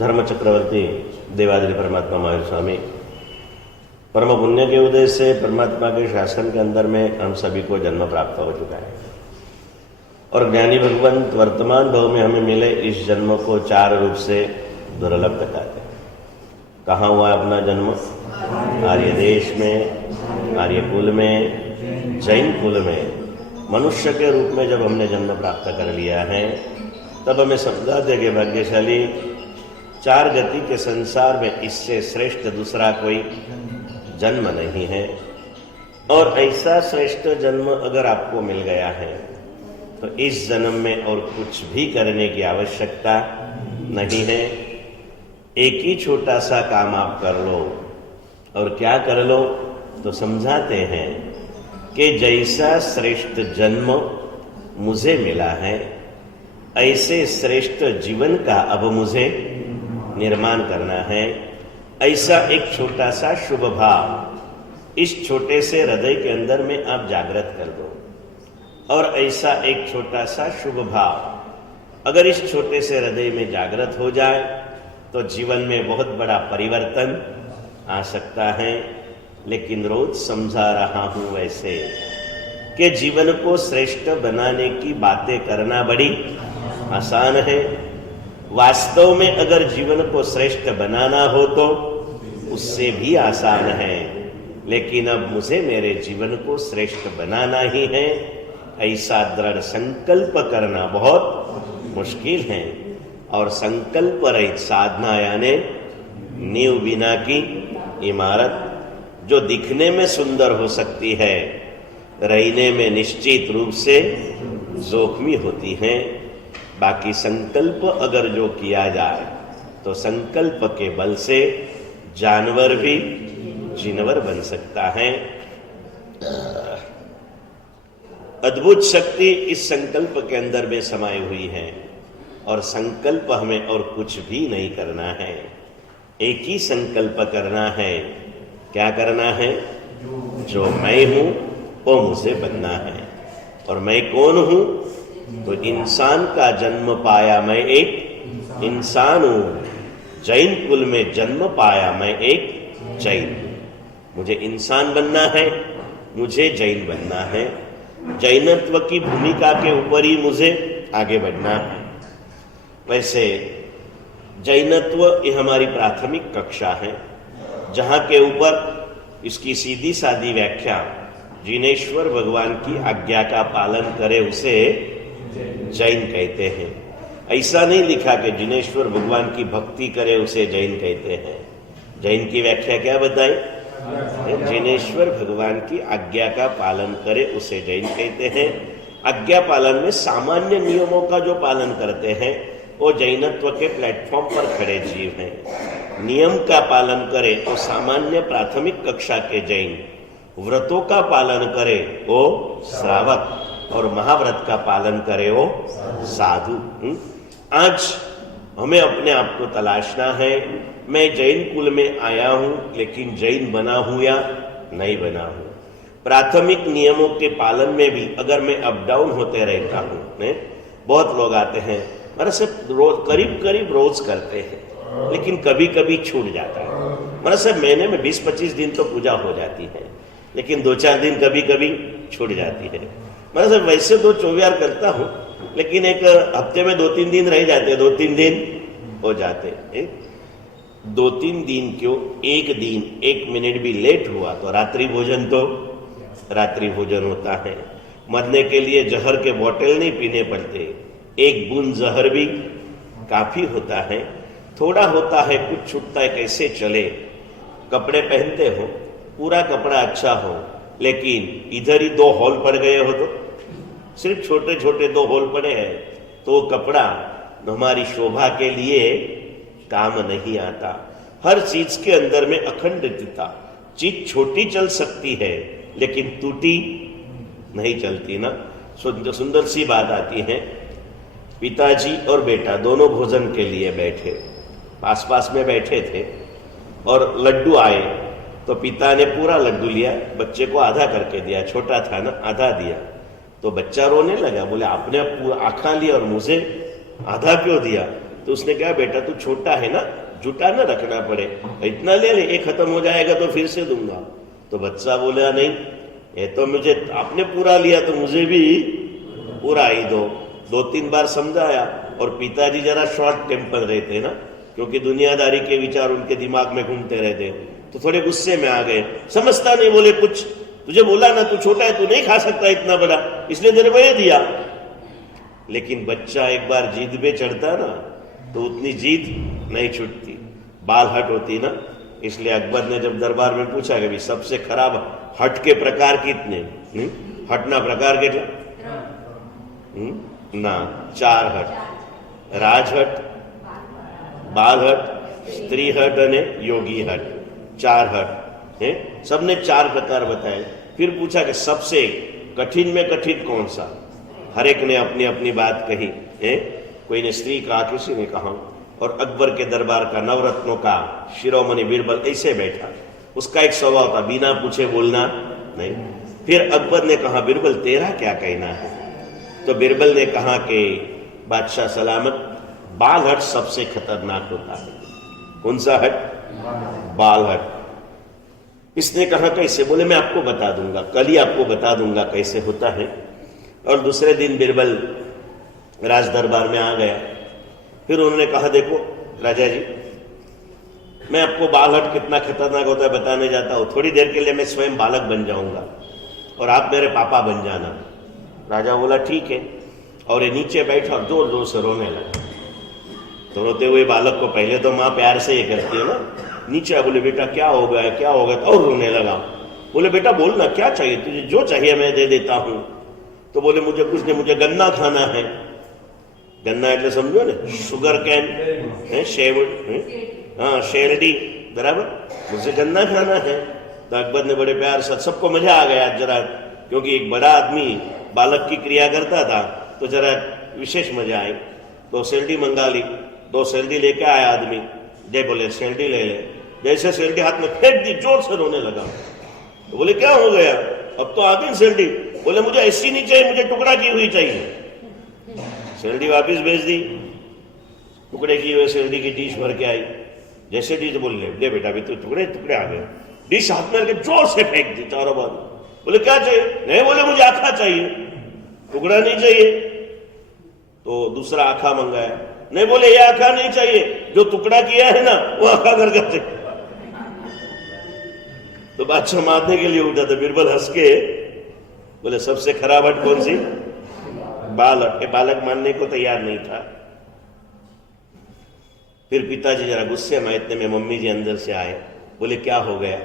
धर्म चक्रवर्ती देवादिदेव परमात्मा महावीर स्वामी परम पुण्य के उदय से परमात्मा के शासन के अंदर में हम सभी को जन्म प्राप्त हो चुका है और ज्ञानी भगवंत वर्तमान भाव में हमें मिले इस जन्म को चार रूप से दुर्लभ बताते हैं। कहाँ हुआ अपना जन्म? आर्य देश में, आर्य कुल में, जैन कुल में। मनुष्य के रूप में जब हमने जन्म प्राप्त कर लिया है तब हमें समझाते कि भाग्यशाली चार गति के संसार में इससे श्रेष्ठ दूसरा कोई जन्म नहीं है। और ऐसा श्रेष्ठ जन्म अगर आपको मिल गया है तो इस जन्म में और कुछ भी करने की आवश्यकता नहीं है। एक ही छोटा सा काम आप कर लो। और क्या कर लो? तो समझाते हैं कि जैसा श्रेष्ठ जन्म मुझे मिला है ऐसे श्रेष्ठ जीवन का अब मुझे निर्माण करना है। ऐसा एक छोटा सा शुभ भाव इस छोटे से हृदय के अंदर में आप जागृत कर दो। और ऐसा एक छोटा सा शुभ भाव अगर इस छोटे से हृदय में जागृत हो जाए तो जीवन में बहुत बड़ा परिवर्तन आ सकता है। लेकिन रोज समझा रहा हूं वैसे कि जीवन को श्रेष्ठ बनाने की बातें करना बड़ी आसान है। वास्तव में अगर जीवन को श्रेष्ठ बनाना हो तो उससे भी आसान है। लेकिन अब मुझे मेरे जीवन को श्रेष्ठ बनाना ही है ऐसा दृढ़ संकल्प करना बहुत मुश्किल है। और संकल्प रहित साधना यानी नींव बिना की इमारत जो दिखने में सुंदर हो सकती है रहने में निश्चित रूप से जोखमी होती है। बाकी संकल्प अगर जो किया जाए तो संकल्प के बल से जानवर भी जिनवर बन सकता है। अद्भुत शक्ति इस संकल्प के अंदर में समाई हुई है। और संकल्प हमें और कुछ भी नहीं करना है, एक ही संकल्प करना है। क्या करना है? जो मैं हूं वो मुझे बनना है। और मैं कौन हूं? तो इंसान का जन्म पाया मैं एक इंसान हूं। जैन कुल में जन्म पाया मैं एक जैन हूं। मुझे इंसान बनना है, मुझे जैन बनना है। जैनत्व की भूमिका के ऊपर ही मुझे आगे बढ़ना है। वैसे जैनत्व ये हमारी प्राथमिक कक्षा है जहां के ऊपर इसकी सीधी सादी व्याख्या जिनेश्वर भगवान की आज्ञा का पालन करे उसे जैन कहते हैं। ऐसा नहीं लिखा कि जिनेश्वर भगवान की भक्ति करे उसे जैन कहते हैं। जैन की व्याख्या क्या बताई? जिनेश्वर भगवान की आज्ञा का पालन करे उसे जैन कहते हैं। आज्ञा पालन में सामान्य नियमों का जो पालन करते हैं वो जैनत्व के प्लेटफॉर्म पर खड़े जीव हैं। नियम का पालन करे वो सामान्य प्राथमिक कक्षा के जैन, व्रतों का पालन करे वो श्रावक और महाव्रत का पालन करे वो साधु। आज हमें अपने आप को तलाशना है। मैं जैन कुल में आया हूं लेकिन जैन बना हूं या नहीं बना हूं। प्राथमिक नियमों के पालन में भी अगर मैं अप डाउन होते रहता हूं, बहुत लोग आते हैं मेरे से रोज करीब रोज करते हैं लेकिन कभी कभी छूट जाता है। मेरे से महीने में 20-25 दिन तो पूजा हो जाती है लेकिन 2-4 दिन कभी कभी छूट जाती है। मेरे से वैसे तो 24 करता हूं लेकिन एक हफ्ते में 2-3 दिन रह जाते, 2-3 दिन हो जाते। 2-3 दिन क्यों, एक दिन 1 मिनट भी लेट हुआ तो रात्रि भोजन तो रात्रि भोजन होता है। मरने के लिए जहर के बोतल नहीं पीने पड़ते, एक बूंद जहर भी काफी होता है। थोड़ा होता है, कुछ छूटता है, कैसे चले। कपड़े पहनते हो, पूरा कपड़ा अच्छा हो लेकिन इधर ही 2 होल पड़ गए हो तो सिर्फ छोटे छोटे 2 होल पड़े हैं तो वो कपड़ा हमारी शोभा के लिए काम नहीं आता। हर चीज के अंदर में अखंडता, चीज छोटी चल सकती है लेकिन टूटी नहीं चलती ना। सुंदर सी बात आती है। पिताजी और बेटा दोनों भोजन के लिए बैठे, पास पास में बैठे थे और लड्डू आए तो पिता ने पूरा लड्डू लिया, बच्चे को आधा करके दिया, छोटा था ना, आधा दिया। तो बच्चा रोने लगा, बोले आपने आखा लिया और मुझे आधा क्यों दिया? तो उसने कहा बेटा तू छोटा है ना, जुटा ना रखना पड़े, इतना ले ले, ये खत्म हो जाएगा तो फिर से दूंगा। तो बच्चा बोला नहीं, ये तो मुझे आपने पूरा लिया तो मुझे भी पूरा ही दो। 2-3 बार समझाया, और पिताजी जरा शॉर्ट टेम्पर रहते ना, क्योंकि दुनियादारी के विचार उनके दिमाग में घूमते रहते, तो थोड़े गुस्से में आ गए। समझता नहीं, बोले कुछ तुझे बोला ना तू छोटा है, तू नहीं खा सकता इतना बड़ा, इसलिए तेरे को ये दिया। लेकिन बच्चा एक बार जिद पे चढ़ता ना तो उतनी जिद नहीं छूटती, बाल हट होती ना। इसलिए अकबर ने जब दरबार में पूछा कि सबसे खराब हट के प्रकार कितने, हटना प्रकार કેટલા ना 4 हट, राजहट, बालहट, स्त्री हट અને योगी हट, 4 हट है। सबने 4 प्रकार बताए। फिर पूछा कि सबसे कठिन में कठिन कौन सा? हर एक ने अपनी अपनी बात कही है। कोई ने स्त्री कहा, किसी ने कहा, और अकबर के दरबार का नवरत्नों का शिरोमणि बीरबल ऐसे बैठा, उसका एक स्वभाव था बिना पूछे बोलना नहीं। फिर अकबर ने कहा बीरबल तेरा क्या कहना है? तो बीरबल ने कहा कि बादशाह सलामत, बाल हट सबसे खतरनाक होता है। कौन सा हट? बाल हट। इसने कहा कैसे? बोले मैं आपको बता दूंगा, कल ही आपको बता दूंगा कैसे होता है। और दूसरे दिन बीरबल राज दरबार में आ गया। फिर उन्होंने कहा देखो राजा जी, मैं आपको बालहट कितना खतरनाक होता है बताने जाता हूं, थोड़ी देर के लिए मैं स्वयं बालक बन जाऊंगा और आप मेरे पापा बन जाना। राजा बोला ठीक है, और ये नीचे बैठा और जोर जोर से रोने लगा। तो रोते हुए बालक को पहले तो माँ प्यार से ये करती है ना, नीचे बोले बेटा क्या हो गया क्या हो गया, तो और रोने लगा। बोले बेटा बोलना क्या चाहिए तुझे, जो चाहिए मैं दे देता हूं। तो बोले मुझे कुछ नहीं, मुझे गन्ना खाना है। गन्ना એટલે समझो ना, शुगर कैन है, हाँ शेरडी बराबर, मुझे गन्ना खाना है। तो अकबर ने बड़े प्यार से, सबको मजा आ गया जरा, क्योंकि एक बड़ा आदमी बालक की क्रिया करता था तो जरा विशेष मजा आई। तो शेरडी मंगा ली, 2 शेरडी लेके आया आदमी, दे बोले शेरडी ले ले। जैसे शेरडी हाथ में फेंक दी, जोर से रोने लगा। तो बोले क्या हो गया, अब तो आ गई शेरडी। बोले मुझे ऐसी नहीं चाहिए, मुझे टुकड़ा की हुई चाहिए। शेरडी वापिस भेज दी, टुकड़े की हुए शेरडी की डिश भर के आई। जैसे डिश बोले दे बेटा, अभी तो टुकड़े टुकड़े आ गए। डिश हाथ में लेके जोर से फेंक दी चारों बार। बोले क्या चाहिए? नहीं, बोले मुझे आखा चाहिए, टुकड़ा नहीं चाहिए। तो दूसरा आखा मंगाया, नहीं बोले ये आखा नहीं चाहिए, जो टुकड़ा किया है ना वो आखा कर चाहिए। तो बादशाह मारने के लिए उठा, तो बीरबल हंस के बोले सबसे खराब हट कौन सी? बालक। बालक मानने को तैयार नहीं था। फिर पिताजी जरा गुस्से में, इतने में मम्मी जी अंदर से आए। बोले क्या हो गया?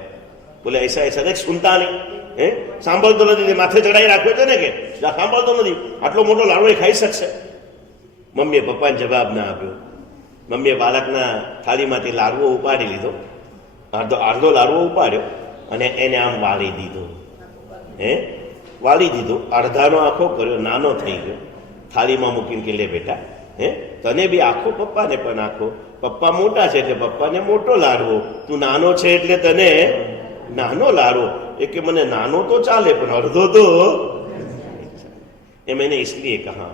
बोले ऐसा ऐसा देख, सुनता नहीं है, सांभळतो નથી, માથે ચડાઈ રાખ્યો છે ને, કે સાંભળતો નથી, આટલો મોટો લાડવો ખાઈ શકશે? મમ્મીએ પપ્પાને જવાબ ના આપ્યો। મમ્મીએ બાળકના થાળીમાંથી લાડવો ઉપાડી લીધો, અડધો લાડવો ઉપાડ્યો અને એને આમ વાળી દીધો, હે વાળી દીધો, અડધાનો આખો કર્યો, નાનો થઈ ગયો, થાળીમાં મૂકીને કે લે બેટા, હે તને બી આખો, પપ્પાને પણ આખો, પપ્પા મોટા છે એટલે પપ્પાને મોટો લાડવો, તું નાનો છે એટલે તને નાનો લાડવો। એ કે મને નાનો તો ચાલે પણ અડધો તો। ये मैंने इसलिए कहा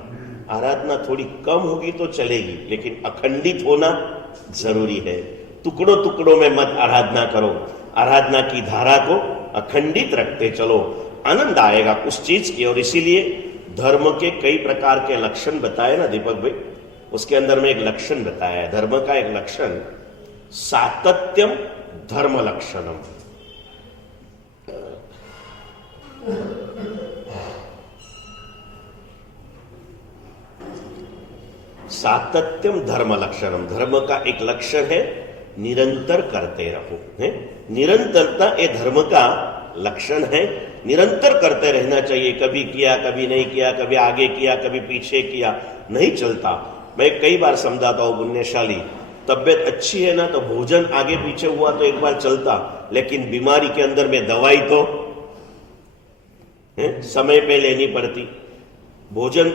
आराधना थोड़ी कम होगी तो चलेगी, लेकिन अखंडित होना जरूरी है। टुकड़ों टुकड़ों में मत आराधना करो, आराधना की धारा को अखंडित रखते चलो, आनंद आएगा उस चीज की। और इसीलिए धर्म के कई प्रकार के लक्षण बताए ना दीपक भाई, उसके अंदर में एक लक्षण बताया है धर्म का, एक लक्षण सातत्यम धर्म लक्षणम। सातत्यम धर्म लक्षणम, धर्म का एक लक्षण है निरंतर करते रहो, है निरंतरता ये धर्म का लक्षण है। निरंतर करते रहना चाहिए, कभी किया कभी नहीं किया, कभी आगे किया कभी पीछे किया, नहीं चलता। मैं कई बार समझाता हूं पुण्यशाली, तबियत अच्छी है ना तो भोजन आगे पीछे हुआ तो एक बार चलता, लेकिन बीमारी के अंदर में दवाई तो समय पे लेनी पड़ती। भोजन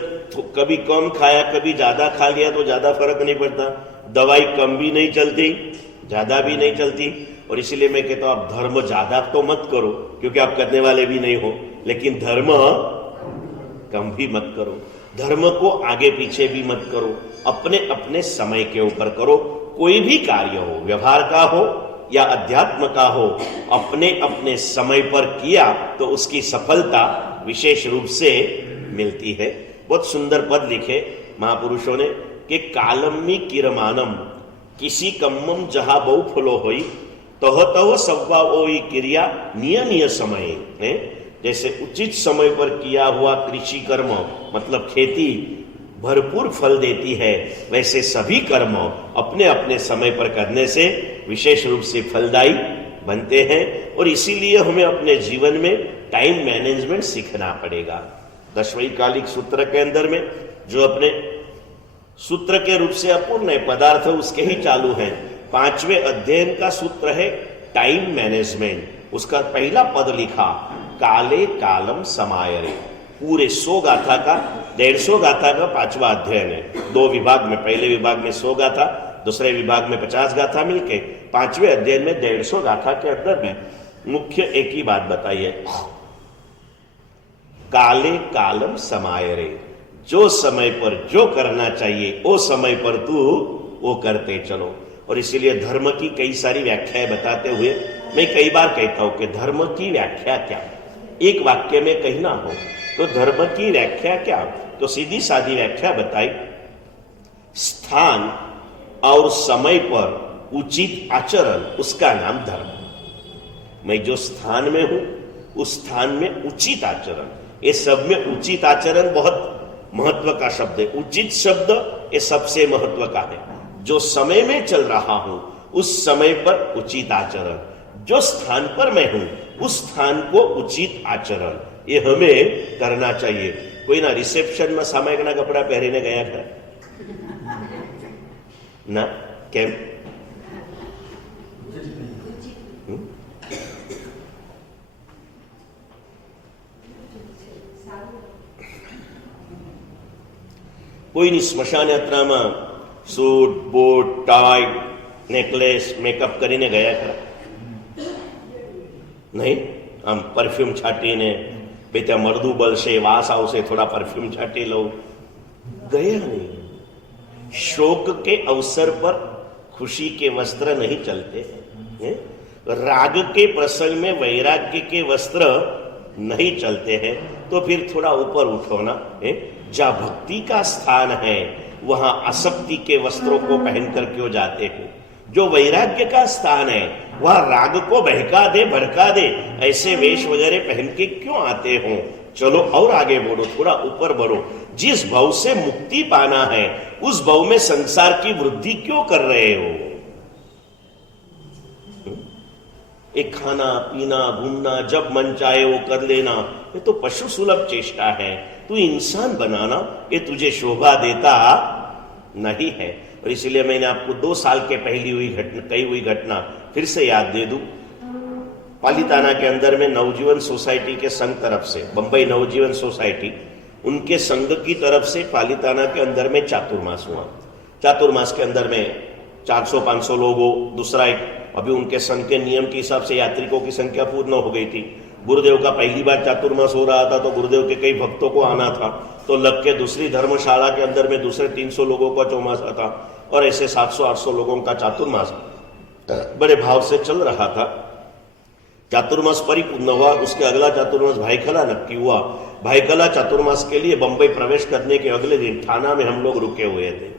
कभी कम खाया कभी ज्यादा खा लिया तो ज्यादा फर्क नहीं पड़ता, दवाई कम भी नहीं चलती ज्यादा भी नहीं चलती। और इसीलिए मैं कहता हूं आप धर्म ज्यादा तो मत करो क्योंकि आप करने वाले भी नहीं हो, लेकिन धर्म कम भी मत करो, धर्म को आगे पीछे भी मत करो, अपने अपने समय के ऊपर करो। कोई भी कार्य हो, व्यवहार का हो या अध्यात्म का हो, अपने अपने समय पर किया तो उसकी सफलता विशेष रूप से मिलती है। बहुत सुंदर पद लिखे महापुरुषों ने कि कालम्मी किरमानम किसी कम्मम जहां बहु फलो होई तह तह सव्वा ओई क्रिया नियमिय समय है। जैसे उचित समय पर किया हुआ कृषि कर्म मतलब खेती भरपूर फल देती है, वैसे सभी कर्म अपने अपने समय पर करने से विशेष रूप से फलदायी बनते हैं। और इसीलिए हमें अपने जीवन में टाइम मैनेजमेंट सीखना पड़ेगा। 10वें कालिक सूत्र के अंदर में जो अपने सूत्र के रूप से अपूर्ण है, पदार्थ उसके ही चालू हैं। 5वें अध्ययन का सूत्र है टाइम मैनेजमेंट। उसका पहला पद लिखा काले कालम समायरे। पूरे 100 गाथा का 150 गाथा का 5वां अध्ययन है। 2 विभाग में, पहले विभाग में 100 गाथा, दूसरे विभाग में 50 गाथा मिलके 5वें अध्ययन में 150 गाथा के अंदर में मुख्य एक ही बात बताई है, काले कालम समायरे। जो समय पर जो करना चाहिए वो समय पर तू वो करते चलो। और इसीलिए धर्म की कई सारी व्याख्याएं बताते हुए मैं कई बार कहता हूं कि धर्म की व्याख्या क्या, एक वाक्य में कहना हो तो धर्म की व्याख्या क्या, तो सीधी सादी व्याख्या बताई, स्थान और समय पर उचित आचरण उसका नाम धर्म। मैं जो स्थान में हूं उस स्थान में उचित आचरण, ये सब में उचित आचरण बहुत महत्व का शब्द है। उचित शब्द ये सबसे महत्व का है। जो समय में चल रहा हूं उस समय पर उचित आचरण, जो स्थान पर मैं हूं उस स्थान को उचित आचरण, ये हमें करना चाहिए। कोई ना रिसेप्शन में सामायिक ना कपड़ा पहरीने गया था ना, केम કોઈની સ્મશાન યાત્રામાં suit boot tie necklace makeup કરીને ગયા ખરા? નહીં, આમ પરફ્યુમ છાંટીને બે ત્યાં મરદું બળશે, વાસ આવશે, थोड़ा परफ्यूम छाटी लो, गया नहीं। शोक के अवसर पर खुशी के वस्त्र नहीं चलते हैं, राग के प्रसंग में वैराग्य के वस्त्र नहीं चलते हैं, तो फिर थोड़ा ऊपर उठो ना। जहां भक्ति का स्थान है वहां आसक्ति के वस्त्रों को पहनकर क्यों जाते हो? जो वैराग्य का स्थान है वहां राग को बहका दे भड़का दे ऐसे वेश वगैरह पहन के क्यों आते हो? चलो और आगे बढ़ो, थोड़ा ऊपर बढ़ो। जिस भव से मुक्ति पाना है उस भव में संसार की वृद्धि क्यों कर रहे हो? एक खाना पीना घूमना जब मन चाहे वो कर लेना, ये तो पशु सुलभ चेष्टा है। तू इंसान बनाना ये तुझे शोभा देता नहीं है। और इसलिए मैंने आपको 2 साल के पहली हुई घटना फिर से याद दे दूं। पालिताना के अंदर में नवजीवन सोसाइटी के संघ तरफ से, बंबई नवजीवन सोसाइटी, उनके संघ की तरफ से पालिताना के अंदर में चातुर्मास हुआ। चातुर्मास के अंदर में 400-500 लोगों, दूसरा एक अभी उनके संघ के नियम के हिसाब से यात्रिकों की संख्या पूर्ण हो गई थी। गुरुदेव का पहली बार चातुर्मास हो रहा था तो गुरुदेव के कई भक्तों को आना था, तो लग के दूसरी धर्मशाला के अंदर में दूसरे 300 लोगों का चौमासा था और ऐसे 700-800 लोगों का चातुर्मास बड़े भाव से चल रहा था। चातुर्मास परिपूर्ण हुआ, उसके अगला चातुर्मास भाईखला नक्की हुआ। भाईखला चातुर्मास के लिए बंबई प्रवेश करने के अगले दिन थाना में हम लोग रुके हुए थे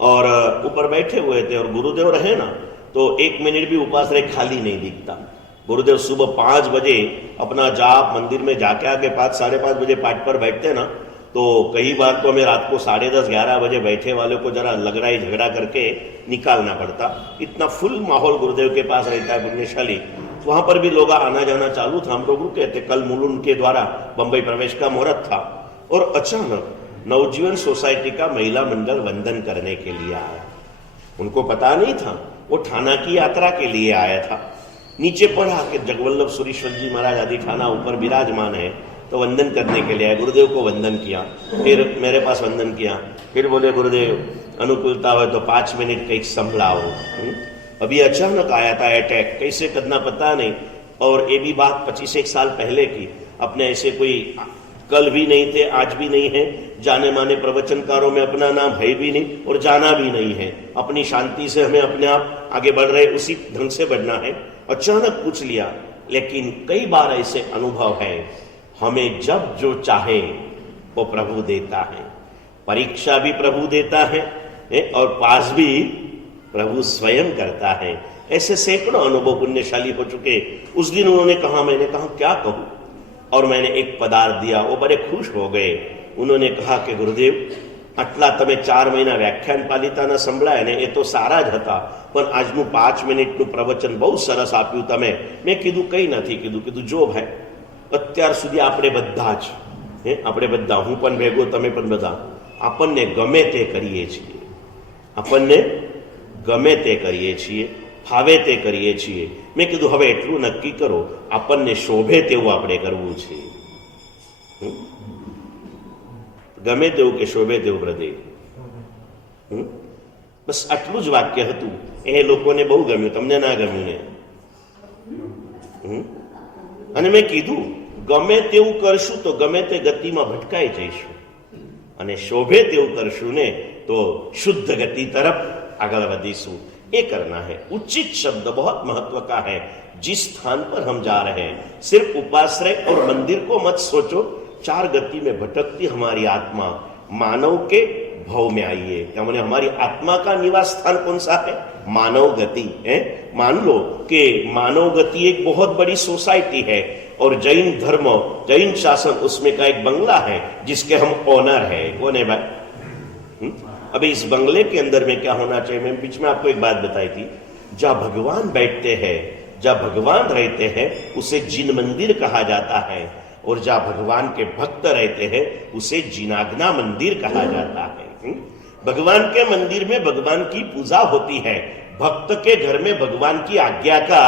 और ऊपर बैठे हुए थे, और गुरुदेव रहे ना तो 1 मिनट भी उपास रहे खाली नहीं दिखता। गुरुदेव सुबह 5 बजे अपना जाप मंदिर में जाके आके 5-5:30 बजे पाठ पर बैठते ना, तो कई बार तो हमें रात को 10:30-11 बजे बैठे वाले को जरा लड़ाई झगड़ा करके निकालना पड़ता। इतना फुल माहौल गुरुदेव के पास रहता है पुण्यशाली। वहां पर भी लोग आना जाना चालू था, हम लोग रुके थे। कल मुलुन के द्वारा बंबई प्रवेश का मुहूर्त था और अचानक नवजीवन सोसाइटी का महिला मंडल वंदन करने के लिए आया। उनको पता नहीं था, वो थाना की यात्रा के लिए आया था। नीचे पढ़ा कि जगवल्लभ सुरीश्वर जी महाराज आदि थाना ऊपर विराजमान है, तो वंदन करने के लिए आया। गुरुदेव को वंदन किया, फिर मेरे पास वंदन किया, फिर बोले गुरुदेव अनुकूलता हो तो 5 मिनट कहीं संभलाओ। अभी अचानक आया था अटैक, कैसे करना पता नहीं। और ये भी बात 25-1 साल पहले की। अपने ऐसे कोई कल भी नहीं थे, आज भी नहीं है, जाने माने प्रवचनकारों में अपना नाम है भी नहीं और जाना भी नहीं है। अपनी शांति से हमें अपने आप आगे बढ़ रहे उसी ढंग से बढ़ना है। अचानक पूछ लिया, लेकिन कई बार ऐसे अनुभव है, हमें जब जो चाहे वो प्रभु देता है। परीक्षा भी प्रभु देता है और पास भी प्रभु स्वयं करता है। ऐसे सैकड़ों अनुभव पुण्यशाली हो चुके। उस दिन उन्होंने कहा, मैंने कहा क्या कहूं, और मैंने एक पदार्थ दिया, वो बड़े खुश हो गए। उन्होंने कहा कि गुरुदेव, આટલા તમે 4 મહિના વ્યાખ્યાન પાલિતાના સંભળાય ને, એ તો સારા જ હતા, પણ આજનું 5 મિનિટનું પ્રવચન બહુ સરસ આપ્યું તમે. મેં કીધું કંઈ નથી કીધું. કીધું જો ભાઈ, અત્યાર સુધી આપણે બધા જ આપણે બધા, હું પણ ભેગો, તમે પણ બધા, આપણને ગમે તે કરીએ છીએ, આપણને ગમે તે કરીએ છીએ, ફાવે તે કરીએ છીએ. મેં કીધું હવે એટલું નક્કી કરો, આપણને શોભે તેવું આપણે કરવું છે. ગમે તેવું કે શોભે તેવું હૃદય. બસ આટલું જ વાક્ય હતું. એ લોકોને બહુ ગમ્યું, તમને ના ગમ્યું ને. અને મેં કીધું ગમે તેવું કરશું તો ગમે તે ગતિમાં ભટકાઈ જઈશું, અને શોભે તેવું કરશું ને तो शुद्ध गति तरफ आगे बढ़ीશું. ये करना है. उचित शब्द बहुत महत्व का है. जिस स्थान पर हम जा रहे हैं, सिर्फ उपाश्रय और मंदिर को मत सोचो. 4 गति में भटकती हमारी आत्मा, मानव के भाव में आइए. क्या मैंने हमारी आत्मा का निवास स्थान कौन सा है? मानव गति है. मान लो कि मानव गति एक बहुत बड़ी सोसाइटी है और जैन धर्म, जैन शासन उसमें का एक बंगला है जिसके हम ओनर है. कौन है भाई? अभी इस बंगले के अंदर में क्या होना चाहिए? मैं बीच में आपको एक बात बताई थी. जहां भगवान बैठते हैं, जहां भगवान रहते हैं, उसे जिन मंदिर कहा जाता है, और जहां भगवान के भक्त रहते हैं उसे जिनाग्ना मंदिर कहा जाता है. भगवान के मंदिर में भगवान की पूजा होती है, भक्त के घर में भगवान की आज्ञा का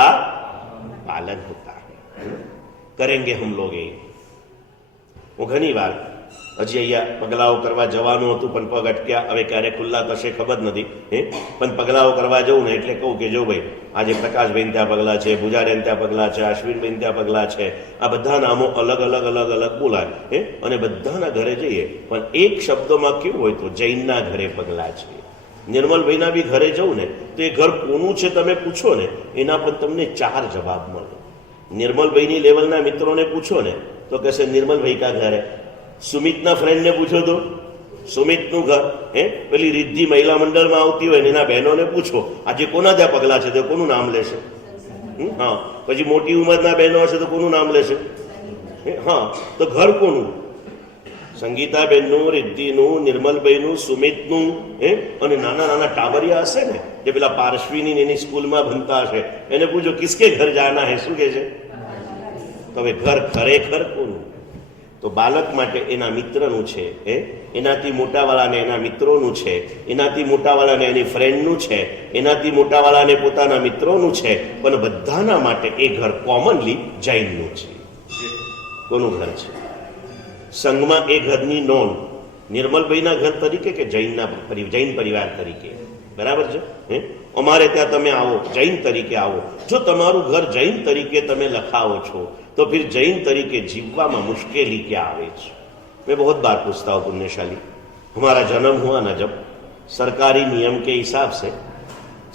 पालन होता है. करेंगे हम लोग ये. वो घनी बार હજી અહીંયા પગલાઓ કરવા જવાનું હતું, પણ પગ અટક્યા. હવે ક્યારે ખુલ્લા થશે ખબર નથી. પણ પગલાઓ કરવા જવું ને એટલે કહું કે જો ભાઈ, આજે પ્રકાશબેન ત્યાં પગલા છે, ભુજાબેન ત્યાં પગલા છે, અશ્વિનબેન ત્યાં પગલા છે. આ બધા નામો અલગ અલગ અલગ અલગ બોલાય અને બધાના ઘરે જઈએ, પણ એક શબ્દમાં કેવું હોય તો જૈનના ઘરે પગલા છે. નિર્મલભાઈના બી ઘરે જવું ને તો એ ઘર કોનું છે તમે પૂછો ને, એના પર તમને 4 જવાબ મળે. નિર્મલભાઈની લેવલના મિત્રોને પૂછો ને તો કહેશે નિર્મલભાઈ કા ઘર હે. સુમિતના ફ્રેન્ડને પૂછો તો સુમિતનું ઘર. પેલી રિદ્ધિ મહિલા મંડળમાં આવતી હોય ને એના બહેનોને પૂછો આજે કોના ત્યાં પગલા છે તો કોનું નામ લેશે? હા, પછી મોટી ઉંમરના બહેનો હશે તો કોનું નામ લેશે? હા, તો ઘર કોનું? સંગીતાબેનનું, રિદ્ધિનું, નિર્મલભાઈનું, સુમિતનું, અને નાના નાના ટાબરિયા હશે ને જે પેલા પાર્શ્વીની એની સ્કૂલમાં ભણતા હશે, એને પૂછો કિસકે ઘર જાના હે, શું કે છે? તો હવે ઘર ખરેખર કોનું? તો બાળક માટે એના મિત્રનું છે, એનાથી મોટાવાળાને એના મિત્રોનું છે, એનાથી મોટાવાળાને એની ફ્રેન્ડનું છે, એનાથી મોટાવાળાને પોતાના મિત્રોનું છે, પણ બધાના માટે એ ઘર કોમનલી જૈનનું છે. કોનું ઘર છે? સંઘમાં એ ઘરની નોંધ નિર્મલભાઈના ઘર તરીકે કે જૈન પરિવાર તરીકે? બરાબર છે. અમારે ત્યાં તમે આવો જૈન તરીકે આવો. જો તમારું ઘર જૈન તરીકે તમે લખાવો છો तो फिर जैन तरीके जीववा में मुश्किली क्या आवे. मैं बहुत बार पूछता हूँ पुण्यशाली, हमारा जन्म हुआ ना जब, सरकारी नियम के हिसाब से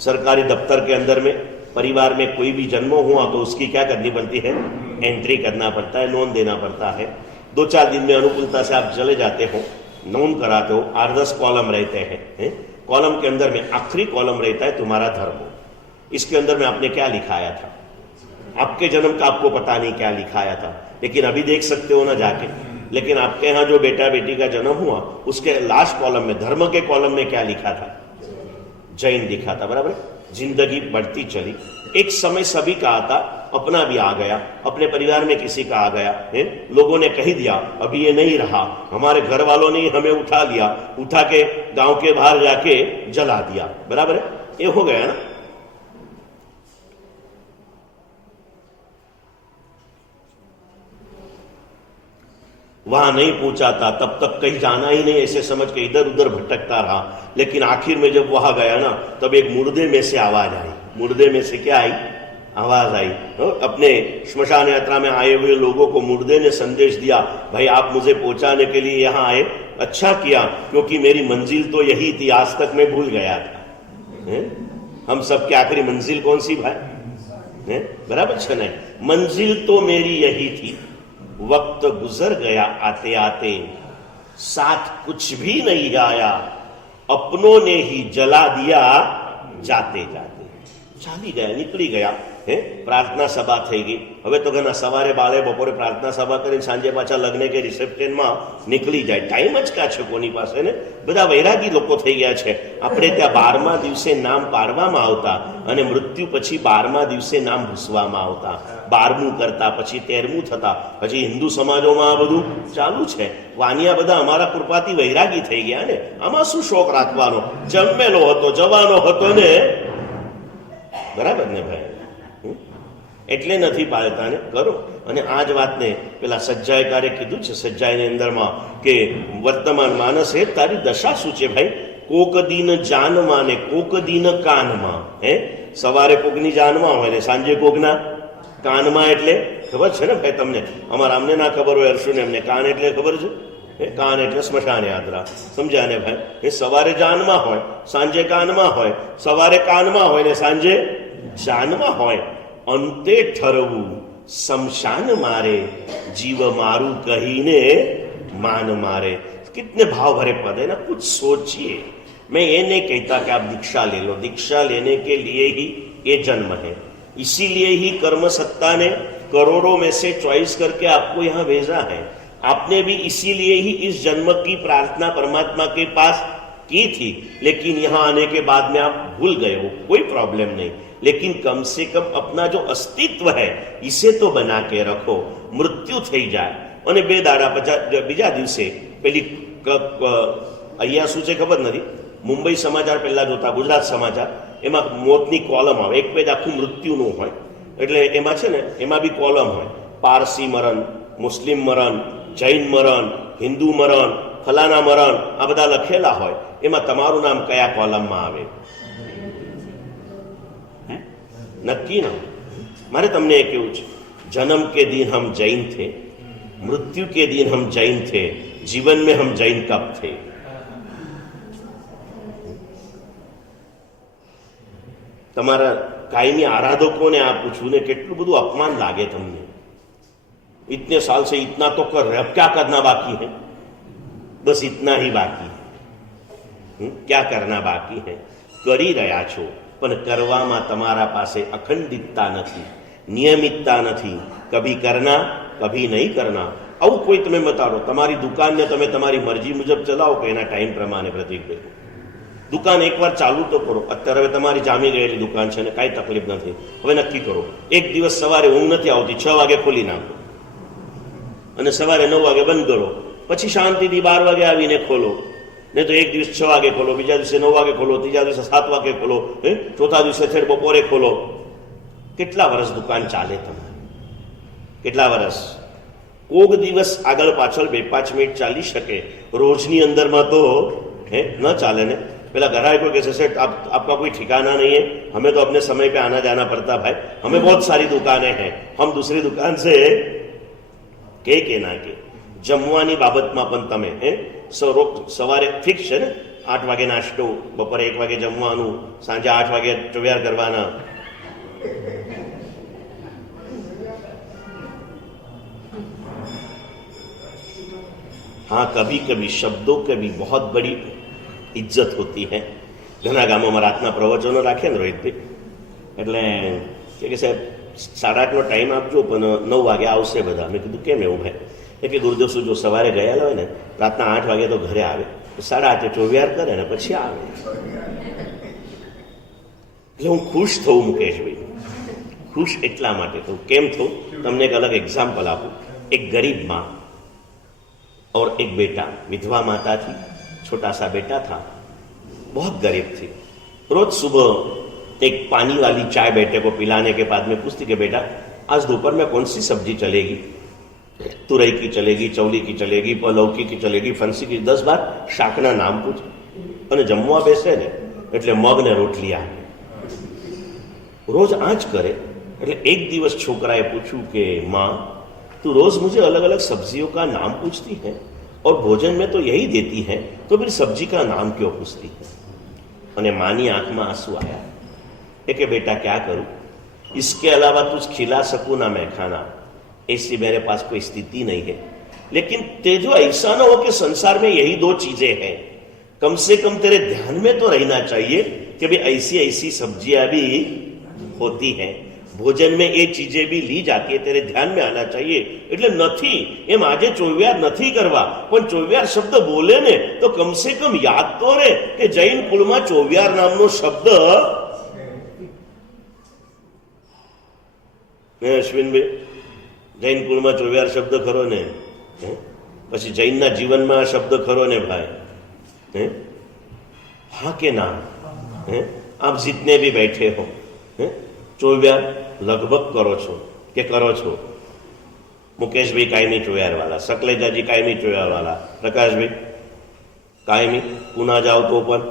सरकारी दफ्तर के अंदर में परिवार में कोई भी जन्म हुआ तो उसकी क्या करनी पड़ती है? एंट्री करना पड़ता है, नोंद देना पड़ता है. 2-4 दिन में अनुकूलता से आप चले जाते हो, नोंद कराते हो. 8-10 कॉलम रहते हैं. कॉलम के अंदर में आखिरी कॉलम रहता है तुम्हारा धर्म. इसके अंदर में आपने क्या लिखाया था? आपके जन्म का आपको पता नहीं क्या लिखाया था, लेकिन अभी देख सकते हो ना जाके. लेकिन आपके यहाँ जो बेटा बेटी का जन्म हुआ उसके लास्ट कॉलम में, धर्म के कॉलम में क्या लिखा था? जैन लिखा था. बराबर. जिंदगी बढ़ती चली. एक समय सभी का आता, अपना भी आ गया, अपने परिवार में किसी का आ गया. लोगों ने कह दिया अभी ये नहीं रहा, हमारे घर वालों ने हमें उठा लिया, उठा के गांव के बाहर जाके जला दिया. बराबर है, ये हो गया ना. वहां नहीं पहुंचा था तब तक कहीं जाना ही नहीं, ऐसे समझ के इधर उधर भटकता रहा. लेकिन आखिर में जब वहां गया ना, तब एक मुर्दे में से आवाज आई. मुर्दे में से क्या आई? आवाज आई, अपने श्मशान यात्रा में आए हुए लोगों को मुर्दे ने संदेश दिया, भाई आप मुझे पहुंचाने के लिए यहाँ आए, अच्छा किया, क्योंकि मेरी मंजिल तो यही थी, आज तक मैं भूल गया था। हम सबकी आखिरी मंजिल कौन सी भाई? बराबर है ना? मंजिल तो मेरी यही थी, वक्त गुजर गया आते आते, साथ कुछ भी नहीं आया, अपनों ने ही जला दिया जाते जाते। ચાલી ગયા, નીકળી ગયા. પ્રાર્થના સભા થઈ ગઈ. હવે તો ઘણા સવારે બાળે બપોરે પ્રાર્થના સભા કરીને સાંજે પાછા લગ્ન કે રિસેપ્શનમાં નીકળી જાય. ટાઈમ જ ક્યાં છે કોની પાસે ને? બધા વૈરાગી લોકો થઈ ગયા છે. આપણે ત્યાં 12મા દિવસે નામ પાડવામાં આવતા અને મૃત્યુ પછી 12મા દિવસે નામ ભૂસવામાં આવતા. 12મું કરતા, પછી 13મું થતા. હજી હિન્દુ સમાજોમાં આ બધું ચાલુ છે. વાનિયા બધા અમારા કૃપાથી વૈરાગી થઈ ગયા ને, આમાં શું શોખ રાખવાનો? જન્મેલો હતો, જવાનો હતો ને, બરાબર ને ભાઈ? એટલે નથી પાળતા ને, કરો. અને આ જ વાતને પેલા સજ્જાયકારે કીધું છે સજ્જાયની અંદરમાં કે વર્તમાન માનસે તારી દશા શું છે ભાઈ? કોક દિન જાનમાં ને કોક દિન કાનમાં. સવારે કોકની જાનમાં હોય ને સાંજે કોકના કાનમાં. એટલે ખબર છે ને ભાઈ તમને? અમારા અમને ના ખબર હોય, હર્ષુને એમને કાન એટલે ખબર છે. કાન એટલે સ્મશાન યાત્રા, સમજ્યા ને ભાઈ? એ સવારે જાનમાં હોય, સાંજે કાનમાં હોય, સવારે કાનમાં હોય ને સાંજે જાનમાં હોય. અંતે ઠરવું શમશાન મારે, જીવ મારું કહીને માન મારે. कितने भाव भरे पद है ना, कुछ सोचिए. मैं ये नहीं कहता कि आप दीक्षा ले लो, दीक्षा लेने के लिए ही ये जन्म है, इसीलिए ही कर्म सत्ता ने करोड़ों में से चॉइस करके आपको यहाँ भेजा है. आपने भी इसीलिए ही इस जन्म की प्रार्थना परमात्मा के पास की थी, लेकिन यहाँ आने के बाद में आप भूल गए हो, कोई प्रॉब्लम नहीं. लेकिन कम से कम अपना जो अस्तित्व है इसे तो बना के रखो. मृत्यु થઈ જાય અને 2 દાડા પછી બીજા દિવસે પેલી અહીંયા શું છે ખબર નથી, મુંબઈ સમાચાર પહેલા જોતા, ગુજરાત સમાચાર, એમાં મોતની કોલમ આવે, એક પેજ આખું મૃત્યુનું હોય. એટલે એમાં છે ને, એમાં બી કોલમ હોય, પારસી મરણ, મુસ્લિમ મરણ, જૈન મરણ, હિન્દુ મરણ, ફલાના મરણ, આ બધા લખેલા હોય. એમાં તમારું નામ કયા કોલમમાં આવે नक्की ना. मारे तमने एक जन्म के दिन हम जैन थे, मृत्यु के दिन हम जैन थे, जीवन में हम जैन कब थे? तमारा कायमी आराधकों ने आप पूछू ने કેટલું બધું अपमान लागे तमने. इतने साल से इतना तो कर रहे, अब क्या करना बाकी है? बस इतना ही बाकी है. क्या करना बाकी है? કરી રહ્યા છો, પણ કરવામાં તમારા પાસે અખંડિતતા નથી, નિયમિતતા નથી. કભી કરના કભી નહીં કરના. આવું કોઈ તમે બતાડો, તમારી દુકાનને તમે તમારી મરજી મુજબ ચલાવો કે એના ટાઈમ પ્રમાણે? પ્રતિકભાઈ, દુકાન એકવાર ચાલુ તો કરો. અત્યારે હવે તમારી જામી ગયેલી દુકાન છે ને, કાંઈ તકલીફ નથી. હવે નક્કી કરો, એક દિવસ સવારે ઊંઘ નથી આવતી, 6 વાગે ખોલી નાખો અને સવારે 9 વાગે બંધ કરો. પછી શાંતિથી 12 વાગે આવીને ખોલો. नहीं तो एक दिवस 6 वागे खोलो, बीजा दिवसे 9 वागे खोलो, तीजा दिवसे 7 वागे खोलो, चौथा दिवसे फिर बपोरे खोलो. કેટલા વર્ષ દુકાન ચાલે તમારી? કેટલા વર્ષ? કોક દિવસ આગળ પાછળ 2-5 મિનિટ ચાલી શકે, રોજની અંદરમાં તો ન ચાલે ને. પેલા ग्राहक को कैसे सेठ आपका कोई ठिकाना नहीं है, हमें तो अपने समय पे आना जाना पड़ता भाई, हमें बहुत सारी दुकानें हैं, हम दूसरी दुकान से के ना के. જમવાની બાબતમાં પણ તમે સવારે ફિક્સ છે ને, 8 વાગે નાસ્તો, બપોરે 1 વાગે જમવાનું, સાંજે 8 વાગે ચોવ્યાર કરવાના. हाँ, कभी कभी शब्दों के भी बहुत बड़ी इज्जत होती है. ઘણા ગામોમાં રાતના પ્રવચનો રાખે ને રોહિતભાઈ, એટલે કે સાહેબ 8:30નો ટાઈમ આપજો પણ 9 વાગે આવશે બધા. મેં કીધું કેમ એવું ભાઈ? કે ગુરુદેવ શું જો સવારે ગયેલા હોય ને, રાતના 8 વાગે તો ઘરે આવે, 8:30 ચોવ્યાર કરે ને પછી આવે. એટલે હું ખુશ થઉં મુકેશભાઈ, ખુશ એટલા માટે થઉં. કેમ થઉં? તમને એક અલગ એક્ઝામ્પલ આપું. એક गरीब माँ और एक बेटा, विधवा माता थी, छोटा सा बेटा था, बहुत गरीब थी. रोज सुबह एक पानी वाली चाय बेटे को पिलाने के बाद में पूछती कि बेटा आज दोपहर में कौन सी सब्जी चलेगी? तुरई की चलेगी, चौली की चलेगी, लौकी की चलेगी, फंसी की. 10 बार શાકના નામ પૂછે અને જમવા બેસે ને એટલે મગ ને રોટલી આપે. રોજ આ જ કરે. એટલે એક દિવસ છોકરાએ પૂછ્યું કે माँ तू रोज मुझे अलग अलग सब्जियों का नाम पूछती है और भोजन में तो यही देती है, तो फिर सब्जी का नाम क्यों पूछती है? અને માની આંખમાં આંસू आया कि बेटा क्या करूं, इसके अलावा तुझ खिला सकूं ना मैं खाना, ऐसी मेरे पास कोई स्थिति नहीं है। लेकिन तेजो ऐसा ना हो कि संसार में यही दो चीजें हैं, कम से कम तेरे ध्यान में तो रहना चाहिए कि भाई ऐसी ऐसी सब्जियां भी होती हैं, भोजन में ये चीजें भी ली जाती है, तेरे ध्यान में आना चाहिए। એટલે નથી એમ આજે ચોવ્યાર નથી કરવા, પણ ચોવ્યાર શબ્દ બોલે ને તો કમ સે કમ યાદ તો રહે કે જૈન કુળમાં ચોવ્યાર નામનો શબ્દ અશ્વિનભાઈ જૈન કુળમાં ચોવ્યાર શબ્દ ખરો ને, પછી જૈનના જીવનમાં આ શબ્દ ખરો ને ભાઈ? हाँ के नाम आप जितने भी बैठे हो ચોવ્યાર લગભગ કરો છો કે કરો છો? મુકેશભાઈ કાયમી ચોવ્યાર વાળા, सकलेजाजी કાયમી ચોવ્યાર વાળા, પ્રકાશભાઈ કાયમી, પુના જાઓ તો પણ,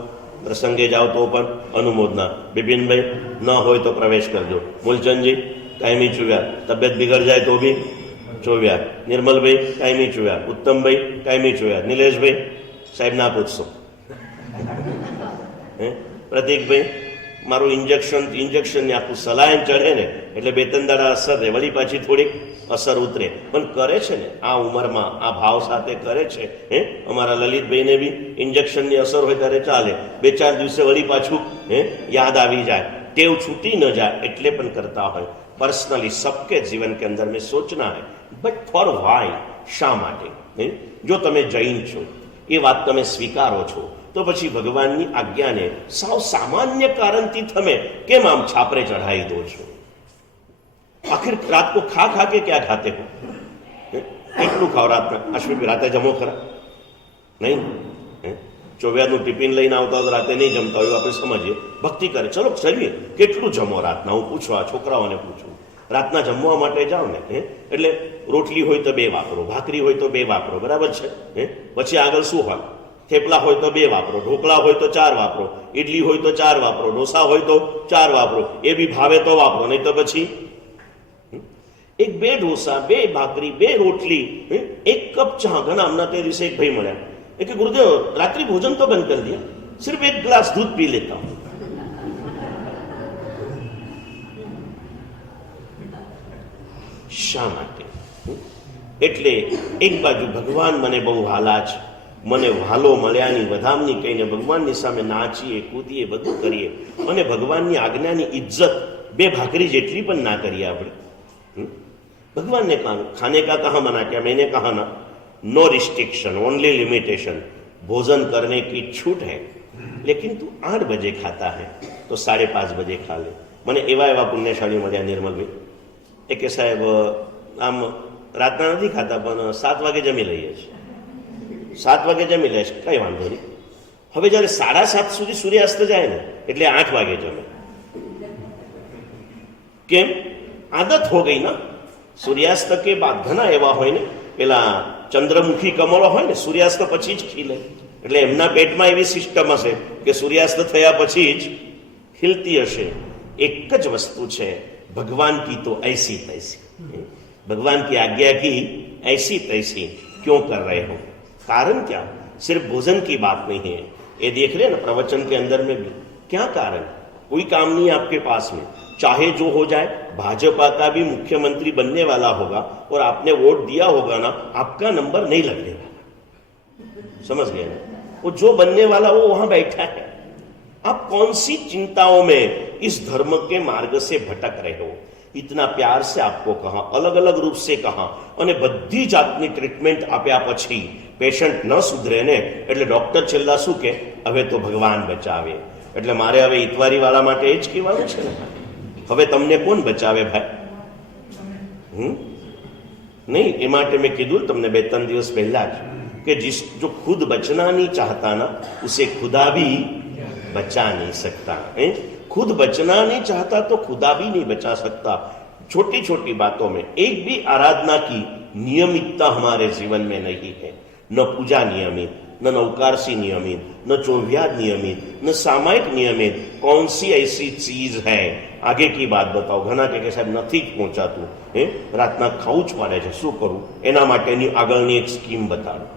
પ્રસંગે જાઓ તો પણ અનુમોદના, બિપિનભાઈ ન હોય તો પ્રવેશ કરજો, મૂલચંદજી કાયમી ચોવ્યાર, તબિયત બિગડ જાય તો બી ચોવ્યાર, નિર્મલભાઈ કાયમી ચોવ્યાર, ઉત્તમભાઈ કાયમી ચોવ્યાર, નિલેશભાઈ સાહેબ ના પૂછશો, પ્રતિકભાઈ મારું ઇન્જેક્શન ને આખું સલાયન ચડે ને એટલે બે ત્રણ દાડા અસર રહે, વળી પાછી થોડીક અસર ઉતરે, પણ કરે છે ને આ ઉંમરમાં આ ભાવ સાથે કરે છે। અમારા લલિતભાઈને બી ઇન્જેક્શનની અસર હોય ત્યારે ચાલે, બે ચાર દિવસે વળી પાછું યાદ આવી જાય, ટેવ છૂટી ન જાય એટલે પણ કરતા હોય। पर्सनली सबके जीवन के अंदर में सोचना है, बट फॉर वाई, शा માટે? જો તમે જૈન છો એ વાત તમે સ્વીકારો છો તો પછી ભગવાનની આજ્ઞાને સાવ સામાન્ય કારણથી તમે કેમ આમ છાપરે ચઢાવી દો છો? આખિર રાત को खा खा के क्या खाते हो? કેટલું ખાવ રાતના? અશ્વિન રાતે જમો ખરા? નહીં, ચોવ્યારનું ટિફિન લઈને આવતા તો રાતે નહીં જમતા હોય આપણે સમજીએ, ભક્તિ કરે, ચલો ચલીએ, કેટલું જમો રાતના? હું પૂછવા છોકરાઓને પૂછું, રાતના જમવા માટે જાઓ ને એટલે રોટલી હોય તો 2 વાપરો, ભાખરી હોય તો 2 વાપરો, બરાબર છે? પછી આગળ શું હોય? થેપલા હોય તો 2 વાપરો, ઢોકળા હોય તો 4 વાપરો, ઇડલી હોય તો 4 વાપરો, ઢોસા હોય તો 4 વાપરો, એ બી ભાવે તો વાપરો, નહીં તો પછી 2 ઢોસા, 2 ભાખરી, 2 રોટલી, 1 કપ ચા। ઘણા હમણાં તે દિવસે એક ભાઈ મળ્યા कि गुरुदेव रात्रि भोजन तो बंद कर दिया, सिर्फ 1 ग्लास दूध पी लेता हूं। શા માટે? એટલે એક બાજુ ભગવાન મને બહુ વાલા છે, મને વાલો મળ્યાની વધામણી કહીને ભગવાનની સામે નાચીએ, કૂદીએ, બધું કરીએ, અને ભગવાનની આજ્ઞાની ઇજ્જત 2 ભાખરી જેટલી પણ ના કરીએ આપણે। भगवान ने कहा खाने का कहा मना किया? मैंने कहा ना, नो रिस्ट्रिक्शन, ओनली लिमिटेशन, भोजन करने की छूट है, लेकिन तू 8 बजे खाता है तो 5:30 बजे खा ले। मैंने एवा पुण्यशाली મળ્યા નિર્મલભાઈ, એ કે સાહેબ આમ રાતના નથી ખાતા પણ 7 વાગે જમી લઈએ છીએ, 7 વાગે જમી લઈશ, કઈ વાંધો નહીં। હવે જ્યારે 7:30 સુધી સૂર્યાસ્ત જાય ને એટલે 8 વાગે જમે, કેમ? આદત હો ગઈ ના। સૂર્યાસ્ત કે બાદ ઘણા એવા હોય ને, પેલા ચંદ્રમુખી કમળો હોય ને સૂર્યાસ્ત પછી જ ખીલે, એટલે એમના પેટમાં એવી સિસ્ટમ હશે કે સૂર્યાસ્ત થયા પછી જ ખીલતી હશે। એક જ વસ્તુ છે, भगवान की तो ऐसी तैसी, भगवान की आज्ञा की ऐसी तैसी क्यों कर रहे हो? कारण क्या? सिर्फ भोजन की बात नहीं है, ये देख रहे ना प्रवचन के अंदर में भी, क्या कारण? कोई काम नहीं है आपके पास में, चाहे जो हो जाए, भाजपा का भी मुख्यमंत्री बनने वाला होगा और आपने वोट दिया होगा ना, आपका नंबर नहीं लगने वाला, समझ गए ना? वो जो बनने वाला वो वहां बैठा है। आप कौन सी चिंताओं में इस धर्म के मार्ग से भटक रहे हो? इतना प्यार से आपको कहा, अलग अलग रूप से कहा, અને બધી જાતની ટ્રીટમેન્ટ આપ્યા પછી પેશન્ટ ન સુધરે ને એટલે ડોક્ટર છેલ્લા શું કે, હવે તો ભગવાન બચાવે। એટલે મારે હવે ઈતવારી વાળા માટે એ જ કહેવાનું છે ને, હવે તમને કોણ બચાવે ભાઈ? नहीं, એ માટે મેં કીધું તમને 2-3 દિવસ પહેલા જ કે जो खुद बचना नहीं चाहता ना, उसे खुदा भी बचा नहीं सकता। खुद बचना नहीं चाहता तो खुदा भी नहीं बचा सकता। छोटी छोटी बातों में एक भी आराधना की नियमितता हमारे जीवन में नहीं है, न पूजा नियमित, न नौकारसी नियमित, न चौव्याद नियमित, न सामायिक नियमित। कौन सी ऐसी चीज है? आगे की बात बताओ। ઘણા કે સાહેબ નથી જ પહોંચાતું, રાતના ખાવું જ પડે છે, શું કરું? એના માટેની આગળની એક સ્કીમ બતાડો.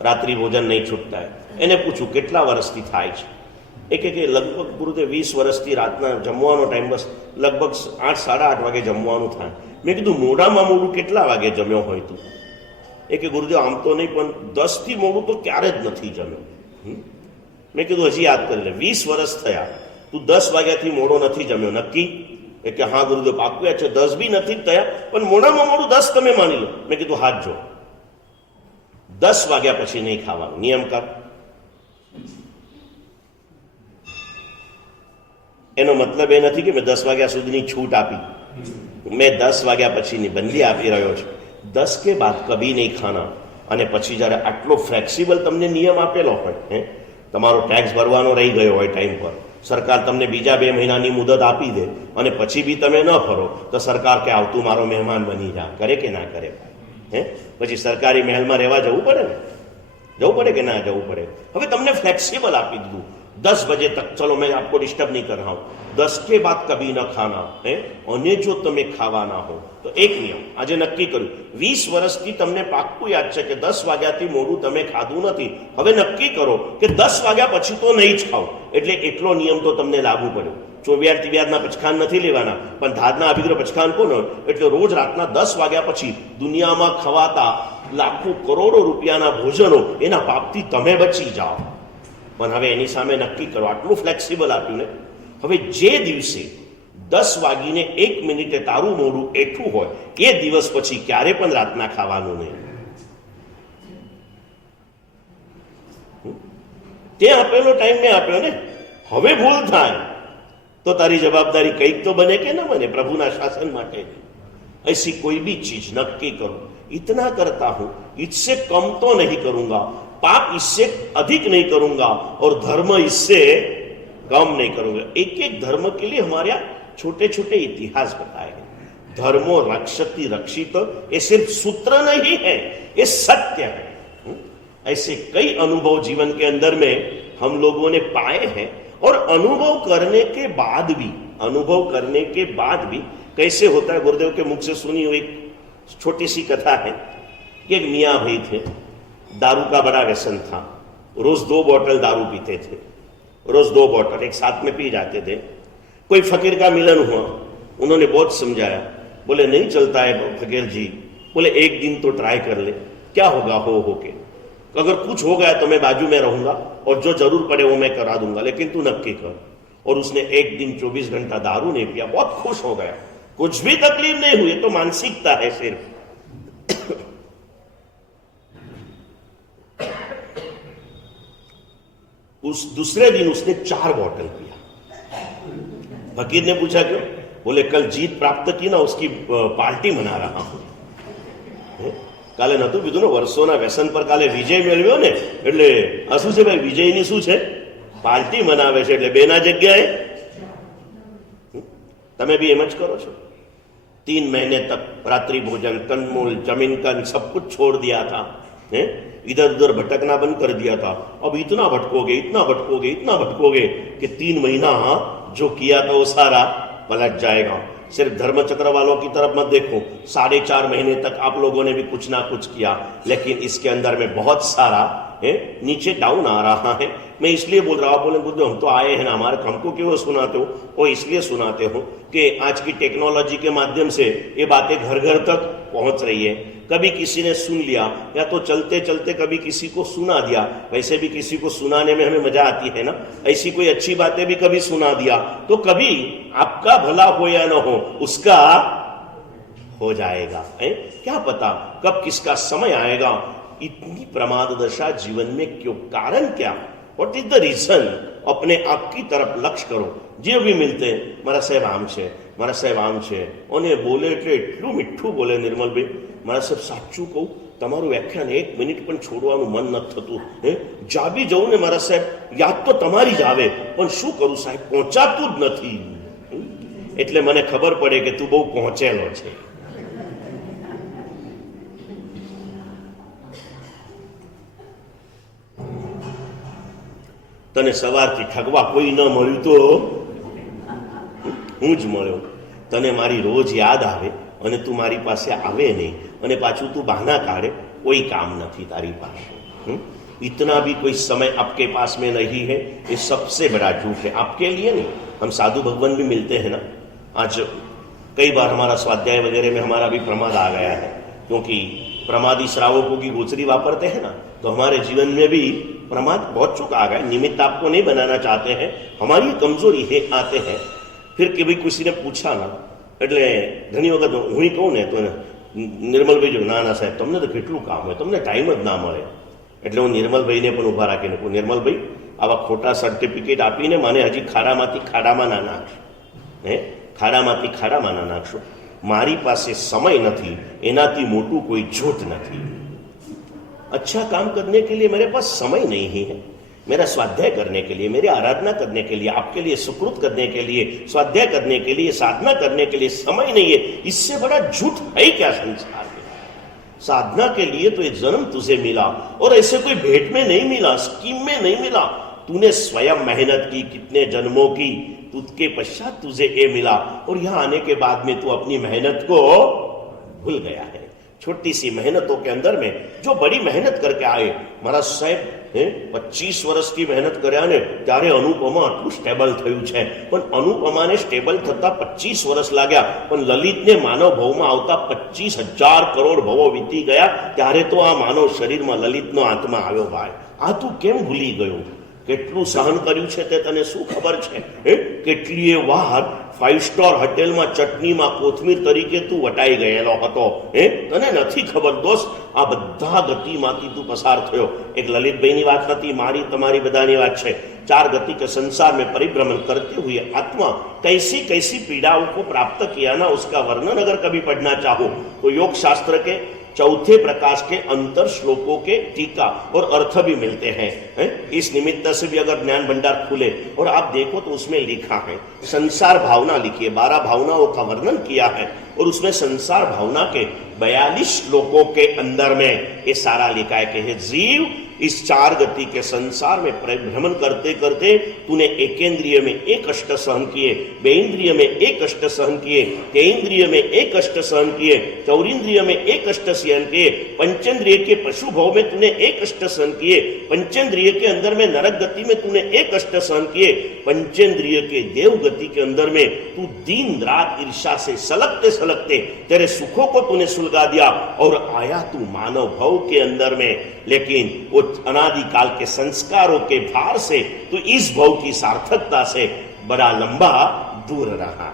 રાત્રિ ભોજન નહીં છૂટતા. એને પૂછું કેટલા વર્ષથી થાય છે? કે લગભગ ગુરુદેવ 20 વર્ષથી રાતના જમવાનો ટાઈમ બસ લગભગ 8 સાડા 8 વાગે જમવાનું થાય. મેં કીધું મોડામાં મોડું કેટલા વાગે જમ્યો હોય તું? કે ગુરુદેવ આમ તો નહીં પણ 10 થી મોડું તો ક્યારે જ નથી જમ્યો. મેં કીધું હજી યાદ કરી લે, 20 વર્ષ થયા, તું 10 વાગ્યાથી મોડો નથી જમ્યો, નક્કી? કે હા ગુરુદેવ પાક્કું છે, 10 બી નથી થયા પણ મોડામાં મોડું 10 તમે માની લો. મેં કીધું હાથ જો, 10 વાગ્યા પછી નહીં ખાવાનું, નિયમ કર. એનો મતલબ એ નથી કે મેં 10 વાગ્યા સુધીની છૂટ આપી, મેં 10 વાગ્યા પછીની બંદી આપી રહ્યો છું. 10 के बाद कभी नहीं खाना. અને પછી જ્યારે આટલો ફ્લેક્સિબલ તમને નિયમ આપેલો હોય, તમારો ટેક્સ ભરવાનો રહી ગયો હોય ટાઈમ પર, સરકાર તમને બીજા 2 મહિનાની મુદત આપી દે અને પછી બી તમે ન ફરો તો સરકાર કે આવતું મારો મહેમાન બની જા. કરે કે ના કરે? પછી સરકારી મહેલમાં રહેવા જવું પડે ને? જવું પડે કે ના જવું પડે? હવે તમને ફ્લેક્સિબલ આપી દીધું, 10 बजे तक चलो मैं आपको डिस्टर्ब नहीं कर रहा हूं, 10 के बाद कभी न खाना है. અને જો તમે ખાવાના હો તો એક નિયમ આજે નક્કી કર્યું, 20 વર્ષથી તમને પાક્કું યાદ છે કે 10 વાગ્યાથી મોડું તમે ખાધું નથી. હવે નક્કી કરો કે 10 વાગ્યા પછી તો નહીં જ ખાવ. એટલે એટલો નિયમ તો તમને લાગુ પડ્યો. ચોવ્યાદ તિવ્યાદના પચખાન નથી લેવાના, પણ ધાદના અભિગ્રહ પચખાન કોનો? એટલે રોજ રાતના 10 વાગ્યા પછી દુનિયામાં ખવાતા લાખો કરોડો રૂપિયાના ભોજનો એના પાપથી તમે બચી જાઓ. પણ હવે એની સામે નક્કી કરો, આટલું ફ્લેક્સિબલ આપ્યું ને. હવે જે દિવસે 10 વાગીને 1 મિનિટે તારું મોઢું એઠું હોય એ દિવસ પછી ક્યારે પણ રાતના ખાવાનું નહીં. તે આપેલો ટાઈમ મેં આપ્યો ને. હવે ભૂલ થાય તો તારી જવાબદારી કંઈક તો બને કે ન બને પ્રભુના શાસન માટે. ऐसी कोई भी चीज नक्की करो, इतना करता हूं, इससे कम तो नहीं करूंगा, पाप इससे अधिक नहीं करूंगा और धर्म इससे कम नहीं करूंगा. एक एक धर्म के लिए हमारे यहाँ छोटे छोटे इतिहास बताए गए. धर्मो रक्षति रक्षित ये सिर्फ सूत्र नहीं है, ये सत्य है. ऐसे कई अनुभव जीवन के अंदर में हम लोगों ने पाए हैं और अनुभव करने के बाद भी कैसे होता है. गुरुदेव के मुख से सुनी हुई एक छोटी सी कथा है कि एक मियाँ भाई थे, दारू का बड़ा व्यसन था, रोज 2 बोतल दारू पीते थे, रोज 2 बोतल एक साथ में पी जाते थे. कोई फकीर का मिलन हुआ, उन्होंने बहुत समझाया, बोले नहीं चलता है फकीर जी, बोले एक दिन तो ट्राई कर ले, क्या होगा हो के, अगर कुछ हो गया तो मैं बाजू में रहूंगा और जो जरूर पड़े वो मैं करा दूंगा, लेकिन तू नक्की कर. और उसने एक दिन 24 घंटा दारू नहीं पिया, बहुत खुश हो गया, कुछ भी तकलीफ नहीं हुई. तो मानसिकता है सिर्फ. उस दूसरे दिन उसने 4 बोतल पिया. फकीर ने पूछा क्यों? बोले कल जीत प्राप्त की ना, उसकी पार्टी मना रहा हूं. કાલે નતું કીધું ને વર્ષોના વ્યસન પર કાલે વિજય મેળવ્યો ને, એટલે આ શું છે ભાઈ, વિજયની શું છે? પાર્ટી મનાવે છે. એટલે બેના જગ્યાએ તમે બી એમ જ કરો છો. 3 महीने तक रात्रि भोजन, कंदमूल, जमीन कन सब कुछ छोड़ दिया था, इधर उधर भटकना बंद कर दिया था. अब इतना भटकोगे कि 3 महीना जो किया था वो सारा पलट जाएगा. सिर्फ धर्मचक्र वालों की तरफ मत देखो, 4.5 महीने तक आप लोगों ने भी कुछ ना कुछ किया, लेकिन इसके अंदर में बहुत सारा नीचे डाउन आ रहा है. मैं इसलिए बोल रहा हूँ, बोले बुद्धू हम तो आए हैं ना, हमारे हमको क्यों सुनाते हो? वो इसलिए सुनाते हो कि आज की टेक्नोलॉजी के माध्यम से ये बातें घर घर तक पहुंच रही है. कभी किसी ने सुन लिया या तो चलते चलते कभी किसी को सुना दिया. वैसे भी किसी को सुनाने में हमें मजा आती है ना, ऐसी कोई अच्छी बातें भी कभी सुना दिया तो कभी आपका भला हो या न हो उसका हो जाएगा. क्या पता कब किसका समय आएगा. इतनी प्रमाद दशा जीवन में क्यों? कारण क्या? What is the reason? अपने आप की तरफ लक्ष्य करो. જે બી મિલતે મારા સાહેબ આમ છે, મારા સાહેબ આમ છે, અને બોલે એટલે એટલું મીઠું બોલે નિર્મલભાઈ, મારા સાહેબ સાચું કહું તમારું વ્યાખ્યાન 1 મિનિટ પણ છોડવાનું મન નથી થતું. જા બી જવું ને મારા સાહેબ યાદ તો તમારી જ આવે, પણ શું કરું સાહેબ પહોંચાતું જ નથી. એટલે મને ખબર પડે કે તું બહુ પહોંચેલો છે. તને સવારથી ઠગવા કોઈ ન મળ્યું તો હું જ મળ્યો. તને મારી રોજ યાદ આવે અને તું મારી પાસે આવે નહીં અને પાછું તું બહાના કાઢે, કોઈ કામ નથી તારી પાસે. इतना भी कोई समय आपके पास में नहीं है, ये सबसे बड़ा झूठ है आपके लिए. नहीं, हम साधु भगवान भी मिलते हैं ना. आज कई बार हमारा स्वाध्याय वगैरह में हमारा भी प्रमाद आ गया है, क्योंकि प्रमादी श्रावकों की गोचरी वापरते हैं ना, तो हमारे जीवन में भी प्रमाद बहुत चुका आ गया. निमित्त आपको नहीं बनाना चाहते हैं, हमारी कमजोरी है आते हैं. फिर कि भाई किसी ने पूछा ना, એટલે ઘણી વખત હું કહું ને તો નિર્મલભાઈ જો ના સાહેબ તમને તો કેટલું કામ હોય, તમને ટાઈમ જ ના મળે. એટલે હું નિર્મલભાઈને પણ ઊભા રાખીને કહું, નિર્મલભાઈ આવા ખોટા સર્ટિફિકેટ આપીને મને હજી ખાડામાંથી ખાડામાં ના નાખશો, ખાડામાંથી ખાડામાં ના નાખશો. મારી પાસે સમય નથી, એનાથી મોટું કોઈ झूठ नहीं. अच्छा काम करने के लिए मेरे पास समय नहीं है. मेरा स्वाध्याय करने के लिए, मेरी आराधना करने के लिए, आपके लिए सुकृत करने के लिए, स्वाध्याय करने के लिए, साधना करने के लिए समय नहीं है. इससे बड़ा झूठ है क्या संसार में? साधना के लिए तो एक जन्म तुझे मिला और ऐसे कोई भेंट में नहीं मिला, स्कीम में नहीं मिला. तूने स्वयं मेहनत की, कितने जन्मों की, उसके पश्चात तुझे ये मिला और यहाँ आने के बाद में तू अपनी मेहनत को भूल गया है. छोटी सी मेहनतों के अंदर में जो बड़ी मेहनत करके आए. महाराज साहेब 25 વર્ષથી મહેનત કર્યા ને ત્યારે અનુપમા આટલું સ્ટેબલ થયું છે, પણ અનુપમાને સ્ટેબલ થતા 25 વર્ષ લાગ્યા, પણ લલિતને માનવ ભવમાં આવતા 25,000 કરોડ ભવો વીતી ગયા. ત્યારે તો આ માનવ શરીરમાં લલિતનો આત્મા આવ્યો. ભાઈ, આ તું કેમ ભૂલી ગયો? કેટલું સહન કર્યું છે તે તને શું ખબર છે? કેટલીય વાર 5 સ્ટાર હોટેલમાં ચટણીમાં કોથમીર તરીકે તું વટાઈ ગયેલો હતો. તને નથી ખબર દોસ્ત, આ બધા ગતિમાંથી તું પસાર થયો. એક લલિતભાઈની વાત નથી, મારી તમારી બધાની વાત છે. 4 गति के संसार में परिभ्रमण करते हुए आत्मा कैसी कैसी पीड़ाओं को प्राप्त किया ना, उसका वर्णन अगर कभी पढ़ना चाहो तो योग शास्त्र के 4थे प्रकाश के अंतर श्लोकों के टीका और अर्थ भी मिलते हैं. इस निमित्त से भी अगर ज्ञान भंडार खुले और आप देखो तो उसमें लिखा है संसार भावना लिखी है. 12 भावनाओं का वर्णन किया है और उसमें संसार भावना के 42 श्लोकों के अंदर में ये सारा लिखा है कि हे जीव, इस 4 गति के संसार में भ्रमण करते करते तूने एकेंद्रिय में 1 कष्ट सहन किए, बेइंद्रिय में 1 कष्ट सहन किए, तेइंद्रिय में 1 कष्ट सहन किए, चौरिंद्रिय में 1 कष्ट सहन किए, पंचेंद्रिय के पशु भाव में तूने 1 कष्ट सहन किए, पंचेंद्रिय के अंदर में नरक गति में तूने 1 कष्ट सहन किए, पंचेंद्रिय के देव गति के अंदर में तू दिन रात ईर्षा से सलगते सलगते तेरे सुखों को तूने सुलगा दिया और आया तू मानव भाव के अंदर में. लेकिन वो अनादिकाल के संस्कारों के भार से तो इस भाव की सार्थकता से बड़ा लंबा दूर रहा.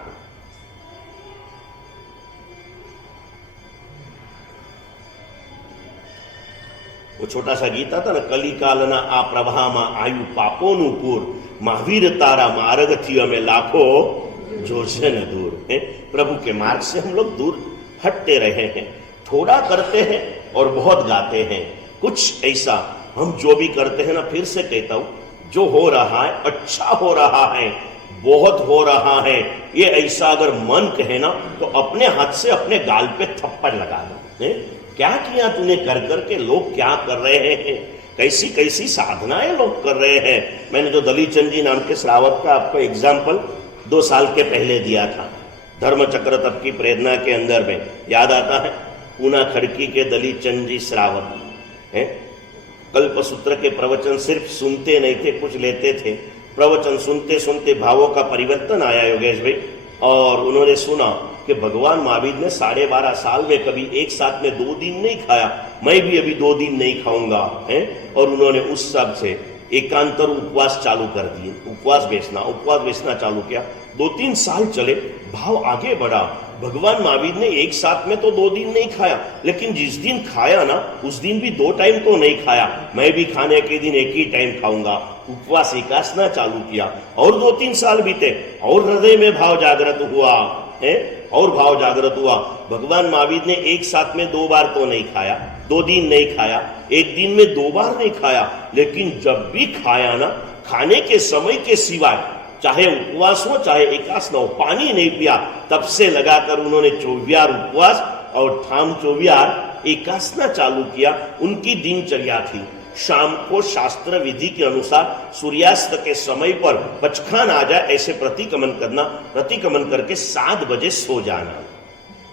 वो छोटा सा गीत आता ना, कलिकालना आ प्रवाहમાં આયુ પાપોનું પૂર, મહાવીર તારા માર્ગથી અમે લાખો જોશે ને दूर. प्रभु के मार्ग से हम लोग दूर हटते रहे हैं, थोड़ा करते हैं और बहुत गाते हैं. कुछ ऐसा हम जो भी करते हैं ना, फिर से कहता हूं, जो हो रहा है अच्छा हो रहा है, बहुत हो रहा है, ये ऐसा अगर मन कहे ना तो अपने हाथ से अपने गाल पे थप्पड़ लगा दो. क्या किया तूने कर करके? लोग क्या कर रहे हैं, कैसी कैसी साधनाएं लोग कर रहे हैं. मैंने तो दलीचंद जी नाम के श्रावक का आपको एग्जाम्पल 2 साल के पहले दिया था. धर्मचक्र तप की प्रेरणा के अंदर में याद आता है, पूना खड़की के दलीचंद जी श्रावक कल्पसूत्र के प्रवचन सिर्फ सुनते नहीं थे, कुछ लेते थे. प्रवचन सुनते सुनते भावों का परिवर्तन आया योगेश भाई, और उन्होंने सुना कि भगवान महावीर ने 12.5 साल में कभी एक साथ में 2 दिन नहीं खाया, मैं भी अभी 2 दिन नहीं खाऊंगा. और उन्होंने उस सब से एकांतर उपवास चालू कर दिए, उपवास बेचना चालू किया. 2-3 साल चले, भाव आगे बढ़ा. भगवान महावीर ने एक साथ में तो 2 दिन नहीं खाया, लेकिन जिस दिन खाया ना उस दिन भी 2 टाइम तो नहीं खाया. मैं भी खाने के दिन 1 ही टाइम खाऊंगा. उपवास एकासना चालू किया और 2-3 साल बीते और हृदय में भाव जागृत हुआ और भाव जागृत हुआ. भगवान महावीर ने एक साथ में 2 बार तो नहीं खाया, 2 दिन नहीं खाया, 1 दिन में 2 बार नहीं खाया, लेकिन जब भी खाया ना, खाने के समय के सिवाय चाहे उपवास हो चाहे एकास न हो, पानी नहीं पिया. तब से लगाकर उन्होंने 24 उपवास और ठाम 24 एकासना चालू किया. उनकी दिनचर्या थी. शाम को शास्त्र विधि के अनुसार सूर्यास्त के समय पर पचखान आ जाए ऐसे प्रतिक्रमण करना, प्रतिक्रमण करके 7 बजे सो जाना,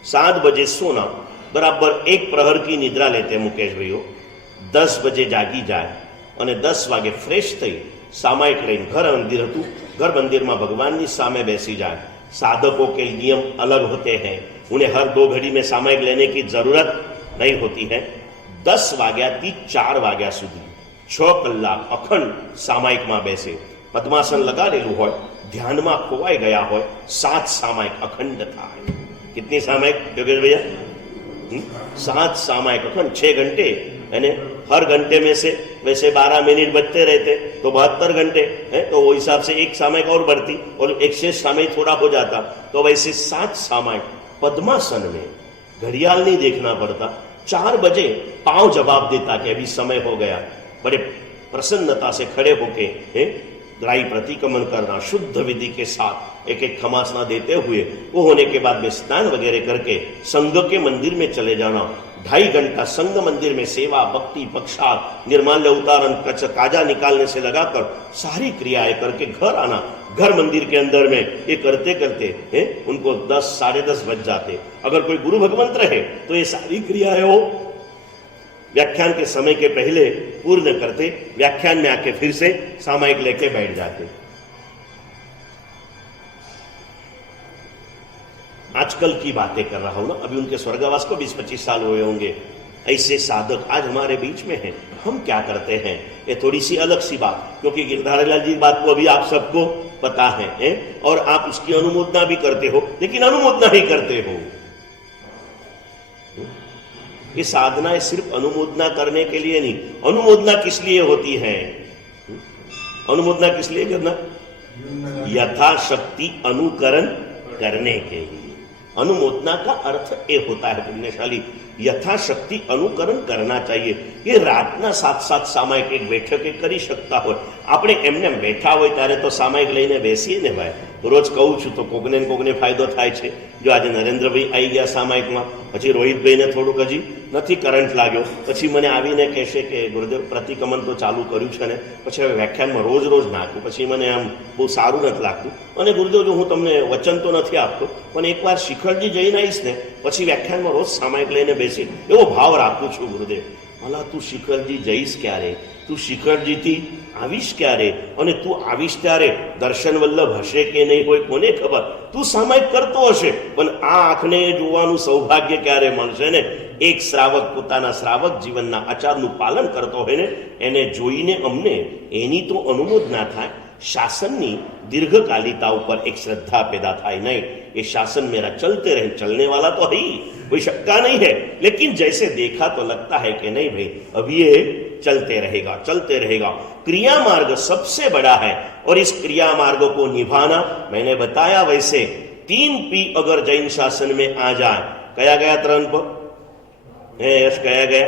7 बजे सोना, बराबर 1 प्रहर की निद्रा लेते मुकेश भाईओ, 10 बजे जागी जाए અને 10 વાગે ફ્રેશ થઈ સામાયિક લઈને ઘર મંદિર હતું, घर मंदिर में भगवान की सामे बैसी जाए। साधकों के नियम अलग होते हैं, उन्हें हर 2 घड़ी में सामायिक लेने की जरूरत नहीं होती है। 10 वाग्या थी 4 वाग्या सुधी 6 કલાક अखंड सामायिक में बेसे, पद्मासन लगाडेलू होय, ध्यान में खोवाई गया हो, 7 सामायिक अखंड थाय। कितनी सामायिक योगेश भैया? 7 सामायिक अखंड 6 घंटे, यानी हर घंटे में से वैसे 12 मिनट बचते रहते तो 72 घंटे है, तो वो हिसाब से 1 सामायिक और बढ़ती और एक शेष सामायिक थोड़ा हो जाता, तो वैसे 7 सामायिक पद्मासन में घड़ियाल नहीं देखना पड़ता। 4 बजे पांव जवाब देता कि अभी समय हो गया, बड़े प्रसन्नता से खड़े होके ग्राही प्रतिक्रमण करना, शुद्ध विधि के साथ एक एक खमासना देते हुए, वो होने के बाद में स्नान वगैरह करके संघ के मंदिर में चले जाना। 2.5 घंटा संघ मंदिर में सेवा, भक्ति, पक्षार, निर्माल्य उतारण, काजा निकालने से लगाकर सारी क्रियाएं करके घर आना। घर मंदिर के अंदर में ये करते करते उनको 10 साढ़े 10 बज जाते। अगर कोई गुरु भगवंत रहे तो ये सारी क्रियाएं हो व्याख्यान के समय के पहले पूर्ण करते, व्याख्यान में आके फिर से सामायिक लेके बैठ जाते। आजकल की बातें कर रहा हूं ना, अभी उनके स्वर्गवास को 20-25 साल हुए होंगे। ऐसे साधक आज हमारे बीच में हैं। हम क्या करते हैं ये थोड़ी सी अलग सी बात, क्योंकि गिरधारीलाल जी बात को अभी आप सबको पता है और आप उसकी अनुमोदना भी करते हो, लेकिन अनुमोदना ही करते हो। ये साधना सिर्फ अनुमोदना करने के लिए नहीं। अनुमोदना किस लिए होती है? अनुमोदना किस लिए करना? यथाशक्ति अनुकरण करने के लिए। अनुमोदना का अर्थ ये होता है पुण्यशाली, यथाशक्ति अनुकरण करना चाहिए। ये रातना 7 सामायिक एक बैठक કરી શકતા હોય, આપણે એમને બેઠા હોય ત્યારે તો સામાયિક લઈને બેસીએ ને ભાઈ। રોજ કહું છું તો કોકને ને કોકને ફાયદો થાય છે। જો આજે નરેન્દ્રભાઈ આવી ગયા સામાયિકમાં, પછી રોહિતભાઈને થોડુંક હજી નથી કરંટ लाग्यो, પછી મને આવીને કહેશે કે ગુરુદેવ પ્રતિક્રમણ તો ચાલુ કર્યું છે ને, પછી હવે વ્યાખ્યાનમાં રોજ રોજ નાખું, પછી મને આમ બહુ સારું નથી લાગતું। અને ગુરુદેવ જો હું તમને વચન તો નથી આપતો, પણ એકવાર શિખરજી જઈને આવીશ ને પછી વ્યાખ્યાનમાં રોજ સામાયિક લઈને બેસી એવો ભાવ રાખું છું। ગુરુદેવ ભલા તું શિખરજી જઈશ ક્યારે? તું શિખરજીથી આવીશ ક્યારે? અને તું આવીશ ત્યારે દર્શન વલ્લભ હશે કે નહીં હોય કોને ખબર? તું સામાયિક કરતો હશે, પણ આ આંખને જોવાનું સૌભાગ્ય ક્યારે મળશે ને? એક શ્રાવક પોતાના શ્રાવક જીવનના આચારનું પાલન કરતો હોય ને, એને જોઈને અમને એની તો અનુમોદના થાય, शासन दीर्घकालिता ऊपर एक श्रद्धा पैदा थाय नहीं। ये शासन मेरा चलते रहे, चलने वाला तो है ही, कोई शक्का नहीं है, लेकिन जैसे देखा तो लगता है कि नहीं भाई अभी ये चलते रहेगा, चलते रहेगा। क्रिया मार्ग सबसे बड़ा है और इस क्रिया मार्ग को निभाना, मैंने बताया वैसे 3 P अगर जैन शासन में आ जाए, कया गया 3 P? यश कया गया?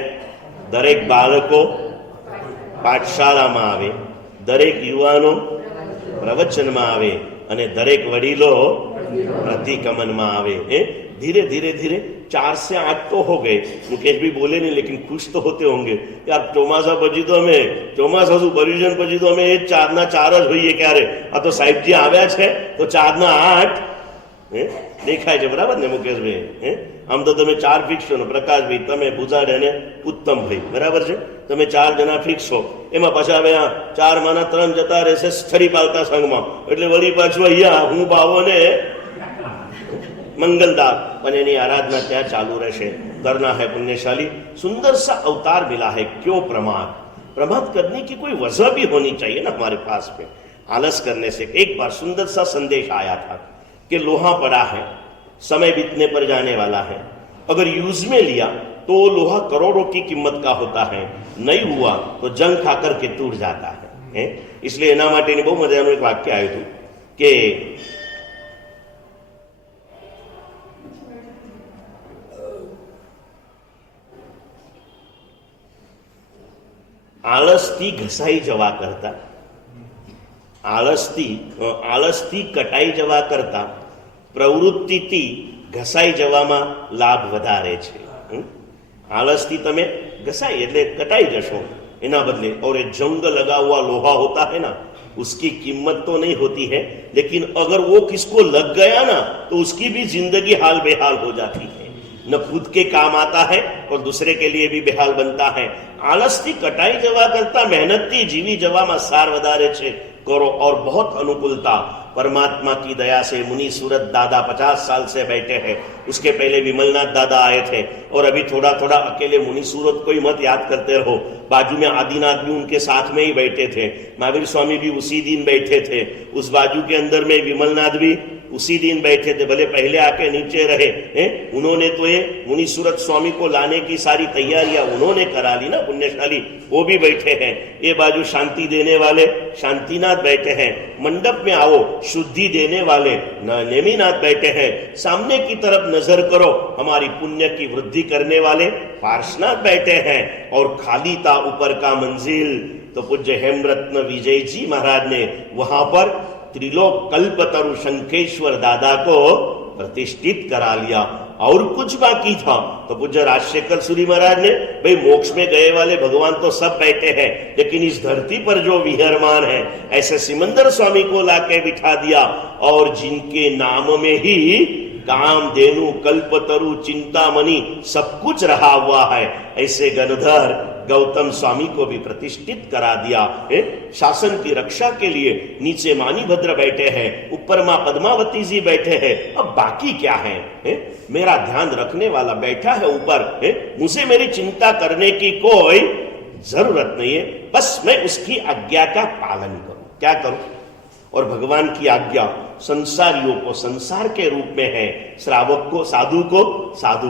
दरेक बालको पाठशाला में आवे, दरेक युवानो प्रवचन में आवे અને દરેક વડીલો प्रतिक्रमण में आवे। धीरे धीरे धीरे 4 से 8 तो हो गए। मुकेश भी बोले नहीं, लेकिन खुश तो होते होंगे यार। ચોમાસા પછી તો અમે ચોમાસા શું પર્યુષણ પછી તો અમે 4 ના 4 જ હોઈએ ક્યારે। આ તો સાહેબજી આવ્યા છે તો 4 ના 8 દેખાય છે, બરાબર ને મુકેશ ભાઈ? આમ તો તમે 4 ફિક્સ છો ને, પ્રકાશ ભાઈ તમે, ભુજાડ અને ઉત્તમ ભાઈ, બરાબર છે? તમે 4 જણા ફિક્સ છો। એમાં પાછા હવે આ 4 માના 3 જતા રહેશે સ્થળી પાલતા સંઘમાં, એટલે વળી પાછું અહીંયા હું ભાવો ને मंगलदार बने आराधना क्या चालू रहे। करना है पुण्यशाली। सुंदर सा अवतार मिला है, क्यों प्रमाद? प्रमाद करने की कोई वजह भी होनी चाहिए ना हमारे पास में। आलस करने से एक बार सुंदर सा संदेश आया था कि लोहा पड़ा है, समय बीतने पर जाने वाला है, अगर यूज में लिया तो लोहा करोड़ों की कीमत का होता है, नहीं हुआ तो जंग खाकर के टूट जाता है। इसलिए एना माटेनी बहु मजानुं एक वाक्य आव्युं हतुं के आलसथी घसाई जवा करता, आलसथी कटाई जवा करता प्रवृत्तिथी घसाई जवामां लाभ वधारे छे। आलसथी तमे घसाई एटले कटाई जशो, एना बदले। और ये जंग लगा हुआ लोहा होता है ना, उसकी कीमत तो नहीं होती है, लेकिन अगर वो किसको लग गया ना तो उसकी भी जिंदगी हाल बेहाल हो जाती है। न खुद के काम आता है और दूसरे के लिए भी बेहाल बनता है। आलस की कटाई जवा करता मेहनत की जीवी जवा सार वधारे छे करो। और बहुत अनुकूलता परमात्मा की दया से मुनि सूरत दादा 50 साल से बैठे हैं। उसके पहले विमलनाथ दादा आए थे और अभी थोड़ा थोड़ा अकेले मुनि सूरत को ही मत याद करते रहो। बाजू में आदिनाथ भी उनके साथ में ही बैठे थे, महावीर स्वामी भी उसी दिन बैठे थे, उस बाजू के अंदर में विमलनाथ भी उसी दिन बैठे थे, भले पहले आके नीचे रहे हैं। उन्होंने तो ये मुनि सूरत स्वामी को लाने की सारी तैयारियां उन्होंने करा ली ना, पुण्यशाली वो भी बैठे हैं। ये बाजू शांति देने वाले शांतिनाथ बैठे हैं, मंडप में आओ शुद्धि देने वाले नेमिनाथ बैठे हैं, सामने की तरफ नजर करो हमारी पुण्य की वृद्धि करने वाले पार्श्वनाथ बैठे हैं। और खाली था ऊपर का मंजिल तो पूज्य हेमरत्न विजय जी महाराज ने वहां पर त्रिलोक कल्पतरु शंखेश्वर दादा को प्रतिष्ठित करा लिया। और कुछ बाकी था तो पूज्य राजशेखर सूरी महाराज ने, भाई मोक्ष में गए वाले भगवान तो सब बैठे हैं, लेकिन इस धरती पर जो विहरमान है ऐसे सिमंदर स्वामी को लाके बिठा दिया। और जिनके नाम में ही काम धेनु कल्पतरु चिंतामणि सब कुछ रहा हुआ है, ऐसे गणधर गौतम स्वामी को भी प्रतिष्ठित करा दिया है। शासन की रक्षा के लिए नीचे मानीभद्र बैठे हैं, ऊपर मां पद्मावती जी बैठे हैं। अब बाकी क्या है? मेरा ध्यान रखने वाला बैठा है ऊपर है, मुझे मेरी चिंता करने की कोई जरूरत नहीं है, बस मैं उसकी आज्ञा का पालन करूं। क्या करूं? और भगवान की आज्ञा संसारियों को संसार के रूप में है, श्रावक को साधु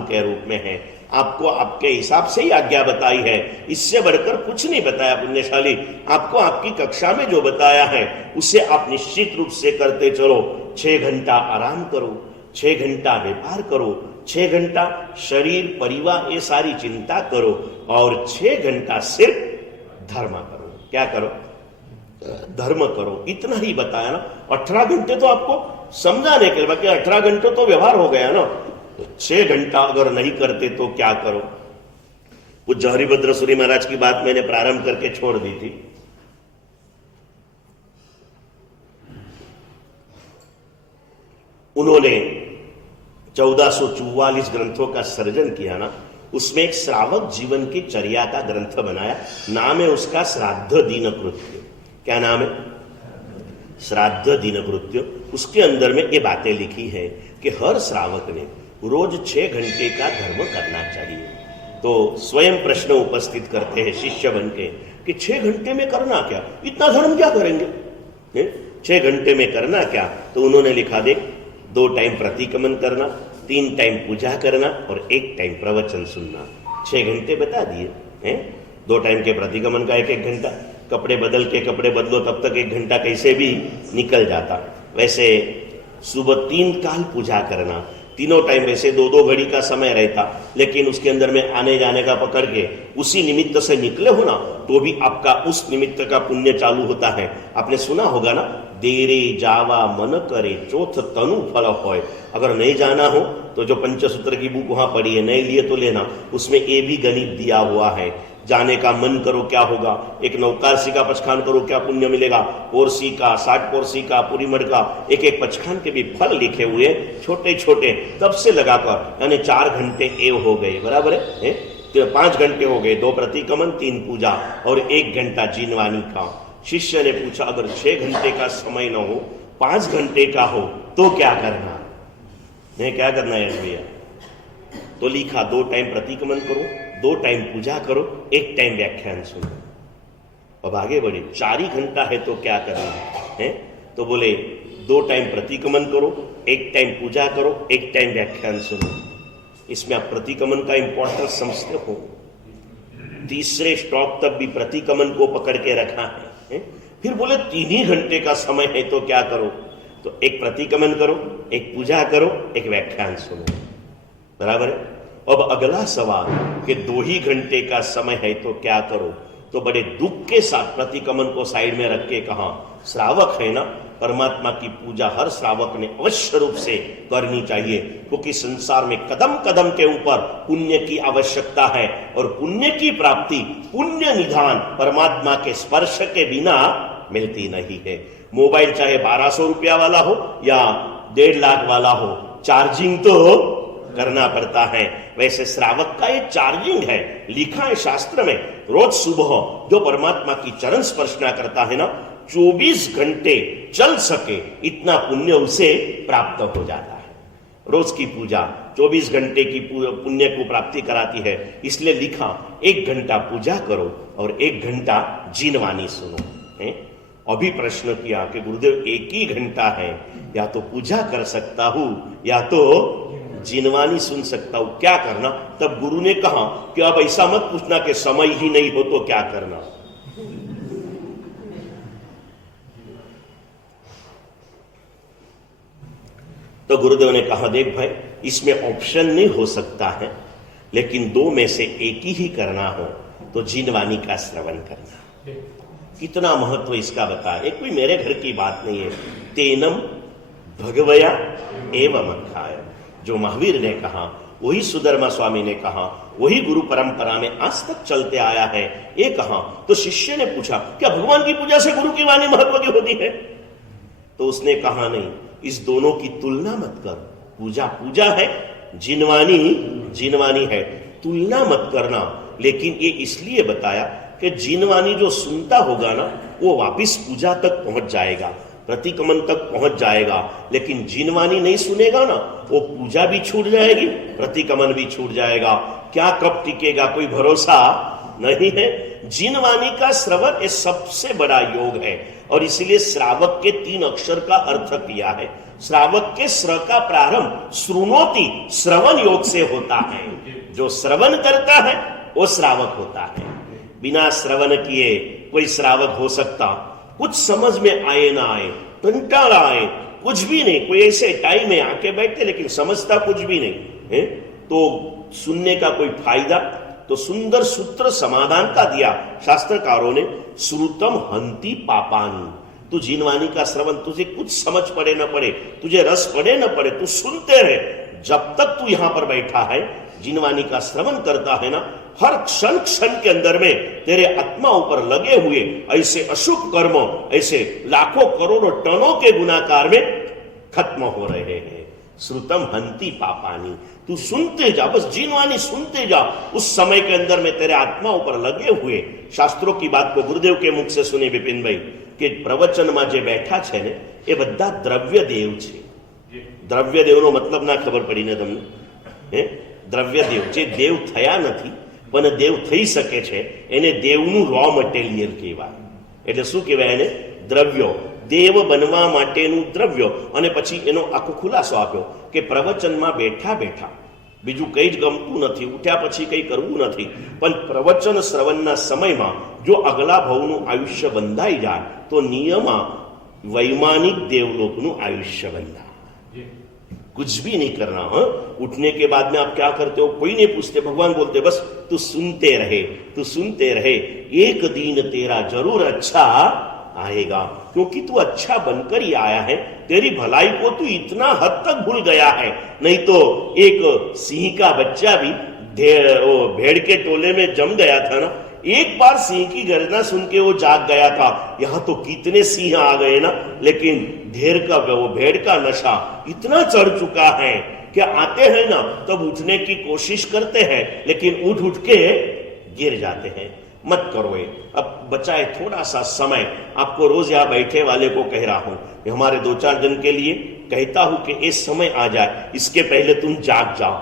के रूप में है। आपको आपके हिसाब से ही आज्ञा बताई है, इससे बढ़कर कुछ नहीं बताया पुण्यशाली। आपको आपकी कक्षा में जो बताया है उसे आप निश्चित रूप से करते चलो। 6 घंटा आराम करो, 6 घंटा व्यापार करो, 6 घंटा शरीर परिवार ये सारी चिंता करो, और 6 घंटा सिर्फ धर्म करो। क्या करो? धर्म करो। इतना ही बताया ना। 18 घंटे तो आपको समझाने के लिए, बाकी 18 घंटे तो व्यवहार हो गया ना। तो 6 घंटा अगर नहीं करते तो क्या करो? पूज्य हरिभद्र सूरी महाराज की बात मैंने प्रारंभ करके छोड़ दी थी। उन्होंने 1444 ग्रंथों का सर्जन किया ना, उसमें एक श्रावक जीवन की चर्या का ग्रंथ बनाया। नाम है उसका श्राद्ध दीन कृत्य। क्या नाम है? श्राद्ध दीन कृत्य। उसके अंदर में ये बातें लिखी है कि हर श्रावक ने रोज 6 घंटे का धर्म करना चाहिए। तो स्वयं प्रश्न उपस्थित करते हैं शिष्य बन के कि 6 घंटे में करना क्या, इतना धर्म क्या करेंगे? 6 घंटे में करना क्या? तो उन्होंने लिखा, देख 2 टाइम प्रतिक्रमण करना, 3 टाइम पूजा करना और 1 टाइम प्रवचन सुनना। 6 घंटे बता दिए। 2 टाइम के प्रतिक्रमण का 1-1 घंटा, कपड़े बदलो तब तक 1 घंटा कैसे भी निकल जाता। वैसे सुबह 3 काल पूजा करना, तीनों टाइम वैसे 2-2 घड़ी का समय रहता, लेकिन उसके अंदर में आने जाने का पकड़ के उसी निमित्त से निकले हो ना, तो भी आपका उस निमित्त का पुण्य चालू होता है। आपने सुना होगा ना, देरे जावा मन करे चौथ तनु फल होय। अगर नहीं जाना हो तो जो पंचसूत्र की बुक वहां पड़ी है, नहीं लिए तो लेना, उसमें ये भी गणित दिया हुआ है। जाने का मन करो क्या होगा, एक नौकारसी का पचखान करो क्या पुण्य मिलेगा, पोरसी का, 60 पोरसी का, पूरी मड़ का, एक पचखान के भी फल लिखे हुए छोटे छोटे, तब से लगाकर यानी 4 घंटे एव हो गए, बराबर है? तो 5 घंटे हो गए, 2 प्रतिक्रमण, 3 पूजा और 1 घंटा जीनवानी का। शिष्य ने पूछा, अगर 6 घंटे का समय न हो, 5 घंटे का हो तो क्या करना? नहीं, क्या करना है भैया? तो लिखा, 2 टाइम प्रतिक्रमण करो, 2 टाइम पूजा करो, 1 टाइम व्याख्यान सुनो। अब आगे बढ़े, 4 ही घंटा है तो क्या करना है? तो बोले 2 टाइम प्रतिक्रमण करो, 1 टाइम पूजा करो, 1 टाइम व्याख्यान सुनो। इसमें आप प्रतिक्रमण का इंपॉर्टेंस समझते हो। तीसरे स्टॉप तक भी प्रतिक्रमण को पकड़ के रखा है। फिर बोले 3 ही घंटे का समय है तो क्या करो? तो 1 प्रतिक्रमण करो, 1 पूजा करो, 1 व्याख्यान सुनो, बराबर है? अब अगला सवाल कि 2 ही घंटे का समय है तो क्या करो? तो बड़े दुख के साथ प्रतिक्रमण को साइड में रख के कहा, श्रावक है ना, परमात्मा की पूजा हर श्रावक ने अवश्य रूप से करनी चाहिए, क्योंकि संसार में कदम कदम के ऊपर पुण्य की आवश्यकता है और पुण्य की प्राप्ति, पुण्य निधान परमात्मा के स्पर्श के बिना मिलती नहीं है। मोबाइल चाहे 1200 रुपया वाला हो या 1.5 लाख वाला हो, चार्जिंग तो करना पड़ता है। वैसे श्रावक का ये चार्जिंग है। लिखा है शास्त्र में, रोज सुबह जो परमात्मा की चरण स्पर्शना करता है ना, 24 घंटे चल सके इतना पुण्य उसे प्राप्त हो जाता है। रोज की पूजा 24 घंटे की पुण्य को प्राप्ति कराती है। इसलिए लिखा 1 घंटा पूजा करो और 1 घंटा जिनवानी सुनो। अभी प्रश्न किया कि गुरुदेव 1 ही घंटा है, या तो पूजा कर सकता हूं या तो जिनवानी सुन सकता हूं, क्या करना? तब गुरु ने कहा कि अब ऐसा मत पूछना कि समय ही नहीं हो तो क्या करना। तो गुरुदेव ने कहा देख भाई, इसमें ऑप्शन नहीं हो सकता है, लेकिन 2 में से 1 ही करना हो तो जिनवानी का श्रवण करना। कितना महत्व इसका बताया। एक कोई मेरे घर की बात नहीं है। तेनम भगवया एवं अखाय, जो महावीर ने कहा, वही सुधर्मा स्वामी ने कहा, वही गुरु परंपरा में आज तक चलते आया है। ये कहा तो शिष्य ने पूछा क्या भगवान की पूजा से गुरु की वाणी महत्व की होती है? तो उसने कहा नहीं, इस दोनों की तुलना मत कर। पूजा पूजा है, जिनवानी जिनवानी है, तुलना मत करना। लेकिन ये इसलिए बताया कि जिनवानी जो सुनता होगा ना, वो वापिस पूजा तक पहुंच जाएगा, प्रतिकमन तक पहुंच जाएगा। लेकिन जिनवानी नहीं सुनेगा ना, वो पूजा भी छूट जाएगी, प्रतिकमन भी छूट जाएगा। क्या कब टिकेगा कोई भरोसा नहीं है। जिनवानी का श्रवण ये सबसे बड़ा योग है, और इसलिए श्रावक के 3 अक्षर का अर्थ किया है। श्रावक के श्र का प्रारंभ श्रुणोति श्रवण योग से होता है। जो श्रवण करता है वो श्रावक होता है। बिना श्रवण किए कोई श्रावक हो सकता? कुछ समझ में आए ना आए, कंटाला आए, कुछ भी नहीं, कोई ऐसे टाइम में आके बैठे लेकिन समझता कुछ भी नहीं है, तो सुनने का कोई फायदा? तो सुंदर सूत्र समाधान का दिया शास्त्रकारों ने, श्रुतम हंति पापानी। तू जिनवानी का श्रवण, तुझे कुछ समझ पड़े न पड़े, तुझे रस पड़े न पड़े, तू सुनते रहे। जब तक तू यहां पर बैठा है, जिनवानी का श्रवण करता है ना, हर क्षण क्षण के अंदर में तेरे आत्मा ऊपर लगे हुए ऐसे अशुभ कर्म, ऐसे लाखों करोड़ों टनों के गुनाकार में खत्म हो रहे हैं। श्रुतम हंति पापानी, तू सुनते जा, बस जिनवानी सुनते जा। उस समय के अंदर में तेरे आत्मा ऊपर लगे हुए शास्त्रों की बात को गुरुदेव के मुख से सुनी विपिन भाई कि प्रवचन में जे बैठा छे ने ए बधा द्रव्य देव छे। द्रव्य देवनो मतलब ना खबर पड़ी ने तमने? द्रव्य देव जे देव थया नथी पण देव थई सके छे, एने देवનું रॉ મટીરીયલ કહેવાય। એટલે શું કહેવાય એને? દ્રવ્યો। દેવ બનવા માટેનું દ્રવ્ય। અને પછી એનો આખો ખુલાસો આપ્યો કે પ્રવચનમાં બેઠા બેઠા બીજું કંઈ જ ગમતું નથી, ઉઠ્યા પછી કંઈ કરવું નથી, પણ પ્રવચન શ્રવણના સમયમાં જો અગલા ભવનું આયુષ્ય બંધાઈ જાય તો નિયમા વૈમાનિક દેવલોકનું આયુષ્ય બંધાય। कुछ भी नहीं करना। उठने के बाद में आप क्या करते हो कोई नहीं पूछते, भगवान बोलते बस तू सुनते रहे, तू सुनते रहे, एक दिन तेरा जरूर अच्छा आएगा, क्योंकि तू अच्छा बनकर ही आया है। तेरी भलाई को तू इतना हद तक भूल गया है। नहीं तो एक सिंह का बच्चा भी भेड़ के टोले में जम गया था ना, एक बार सिंह की गर्जना सुन के वो जाग गया था। यहां तो कितने सिंह आ गए ना, लेकिन भेड़ का नशा इतना चढ़ चुका है कि आते हैं ना तब उठने की कोशिश करते हैं, लेकिन उठ उठ के गिर जाते हैं। मत करो ये। अब बचाए थोड़ा सा समय। आपको रोज यहां बैठे वाले को कह रहा हूं, हमारे 2-4 दिन के लिए कहता हूं कि ये समय आ जाए, इसके पहले तुम जाग जाओ।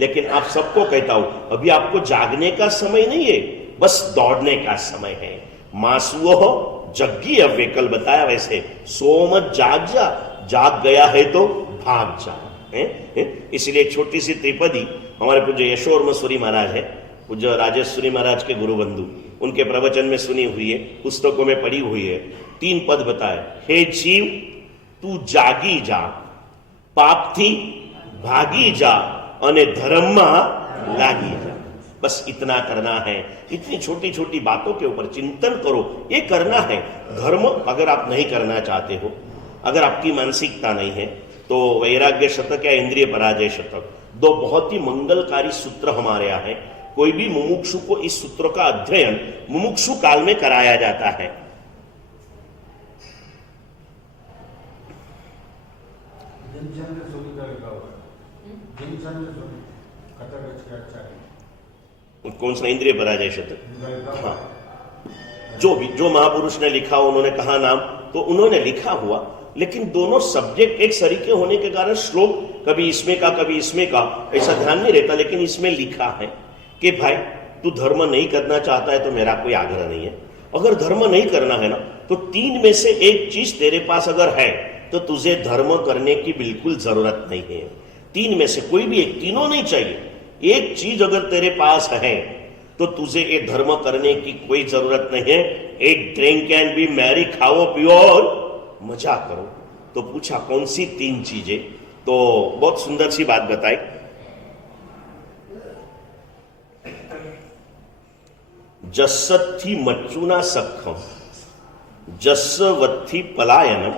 लेकिन आप सबको कहता हूं अभी आपको जागने का समय नहीं है, बस दौड़ने का समय है। मासुओ हो जग्गी अव्यकल बताया, वैसे सोमत जाग जा, जाग गया है तो भाग जा। इसलिए छोटी सी त्रिपदी हमारे पूज्य यशोर मसूरी महाराज है, पूज्य राजेश्वरी महाराज के गुरु बंधु, उनके प्रवचन में सुनी हुई है, पुस्तकों में पढ़ी हुई है। 3 पद बताए, हे जीव तू जागी जा, पाप थी भागी जा अने धर्म में लागी जा। बस इतना करना है। इतनी छोटी छोटी बातों के ऊपर चिंतन करो, ये करना है। धर्म अगर आप नहीं करना चाहते हो, अगर आपकी मानसिकता नहीं है तो वैराग्य शतक या इंद्रिय पराजय शतक, दो बहुत ही मंगलकारी सूत्र हमारे यहाँ है। कोई भी मुमुक्षु को इस सूत्र का अध्ययन मुमुक्षु काल में कराया जाता है। कौन सा? इंद्रिय पराजय शतक। हाँ, जो महापुरुष ने लिखा उन्होंने कहा नाम तो उन्होंने लिखा हुआ, लेकिन दोनों सब्जेक्ट एक सरीके होने के कारण श्लोक कभी इसमें का कभी इसमें का ऐसा ध्यान नहीं रहता। लेकिन इसमें लिखा है कि भाई तू धर्म नहीं करना चाहता है तो मेरा कोई आग्रह नहीं है। अगर धर्म नहीं करना है ना तो तीन में से एक चीज तेरे पास अगर है तो तुझे धर्म करने की बिल्कुल जरूरत नहीं है। तीन में से कोई भी एक, तीनों नहीं चाहिए, एक चीज अगर तेरे पास है तो तुझे ये धर्म करने की कोई जरूरत नहीं है। एक ड्रिंक एंड बी मैरी, खाओ पियो और मजा करो। तो पूछा कौन सी तीन चीजें? तो बहुत सुंदर सी बात बताई। जस्सत्थी मच्चुना सखम जस्सवत्थी पलायनम,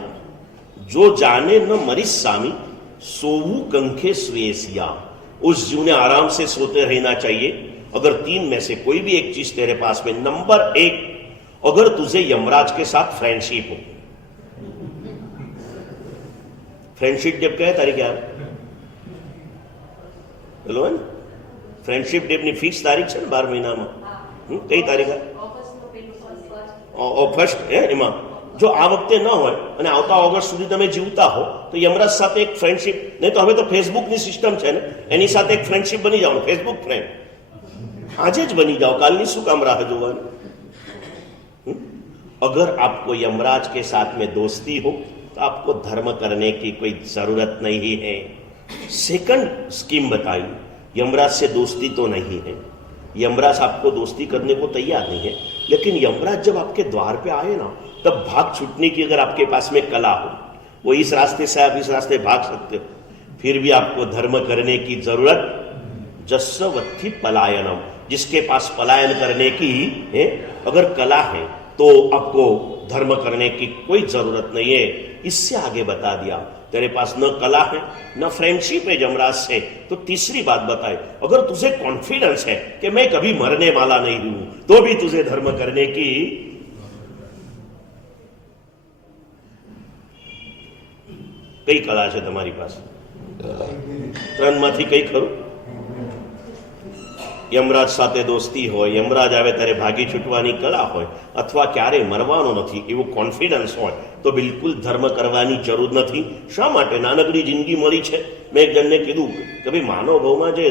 जो जाने न मरिस्सामी सोवू कंखे स्वेसिया। उस जीव ने आराम से सोते रहना चाहिए। अगर तीन में से कोई भी एक चीज तेरे पास में, नंबर एक, अगर तुझे यमराज के साथ फ्रेंडशिप हो। फ्रेंडशिप डे क्या है तारीख यार? बोलो ना, फ्रेंडशिप डे अपनी फिक्स तारीख है ना 12 महीना में। कई तारीख है? फर्स्ट है एमा। जो आ वखते न हो અને આવતા ઓગસ્ટ સુધી તમે જીવતા હો તો યમરાજ સાથે એક ફ્રેન્ડશિપ, નહીં તો હવે તો ફેસબુકની સિસ્ટમ છે ને, એની સાથે એક ફ્રેન્ડશિપ બની જાઓ, ફેસબુક ફ્રેન્ડ આજે જ બની જાઓ, કાલની શું કામ રાહ જોવાની? अगर आपको यमराज के साथ में दोस्ती हो तो आपको धर्म करने की कोई जरूरत नहीं है। सेकंड स्कीम बताई, यमराज से दोस्ती तो नहीं है, यमराज आपको दोस्ती करने को तैयार नहीं है, लेकिन यमराज जब आपके द्वार पे आए ना तब भाग छूटने की अगर आपके पास में कला हो, वो इस रास्ते से आप इस रास्ते भाग सकते हो, फिर भी आपको धर्म करने की जरूरत। जस्सवत्थी पलायनम, जिसके पास पलायन करने की है अगर कला है तो आपको धर्म करने की कोई जरूरत नहीं है। इससे आगे बता दिया तेरे पास न कला है न फ्रेंडशिप है यमराज से, तो तीसरी बात बताए, अगर तुझे कॉन्फिडेंस है कि मैं कभी मरने वाला नहीं हूं तो भी तुझे धर्म करने की कई कला है तुम्हारी पास। ત્રણમાંથી કઈ ખરું? યમરાજ સાથે દોસ્તી હોય, યમરાજ આવે ત્યારે ભાગી છૂટવાની કલા હોય, અથવા ક્યારે મરવાનો નથી એવો કોન્ફિડન્સ હોય તો બિલકુલ ધર્મ કરવાની જરૂર નથી। શા માટે? નાનકડી જિંદગી મળી છે। મેં એક જણને કીધું કે ભાઈ માનવ ભાવમાં જે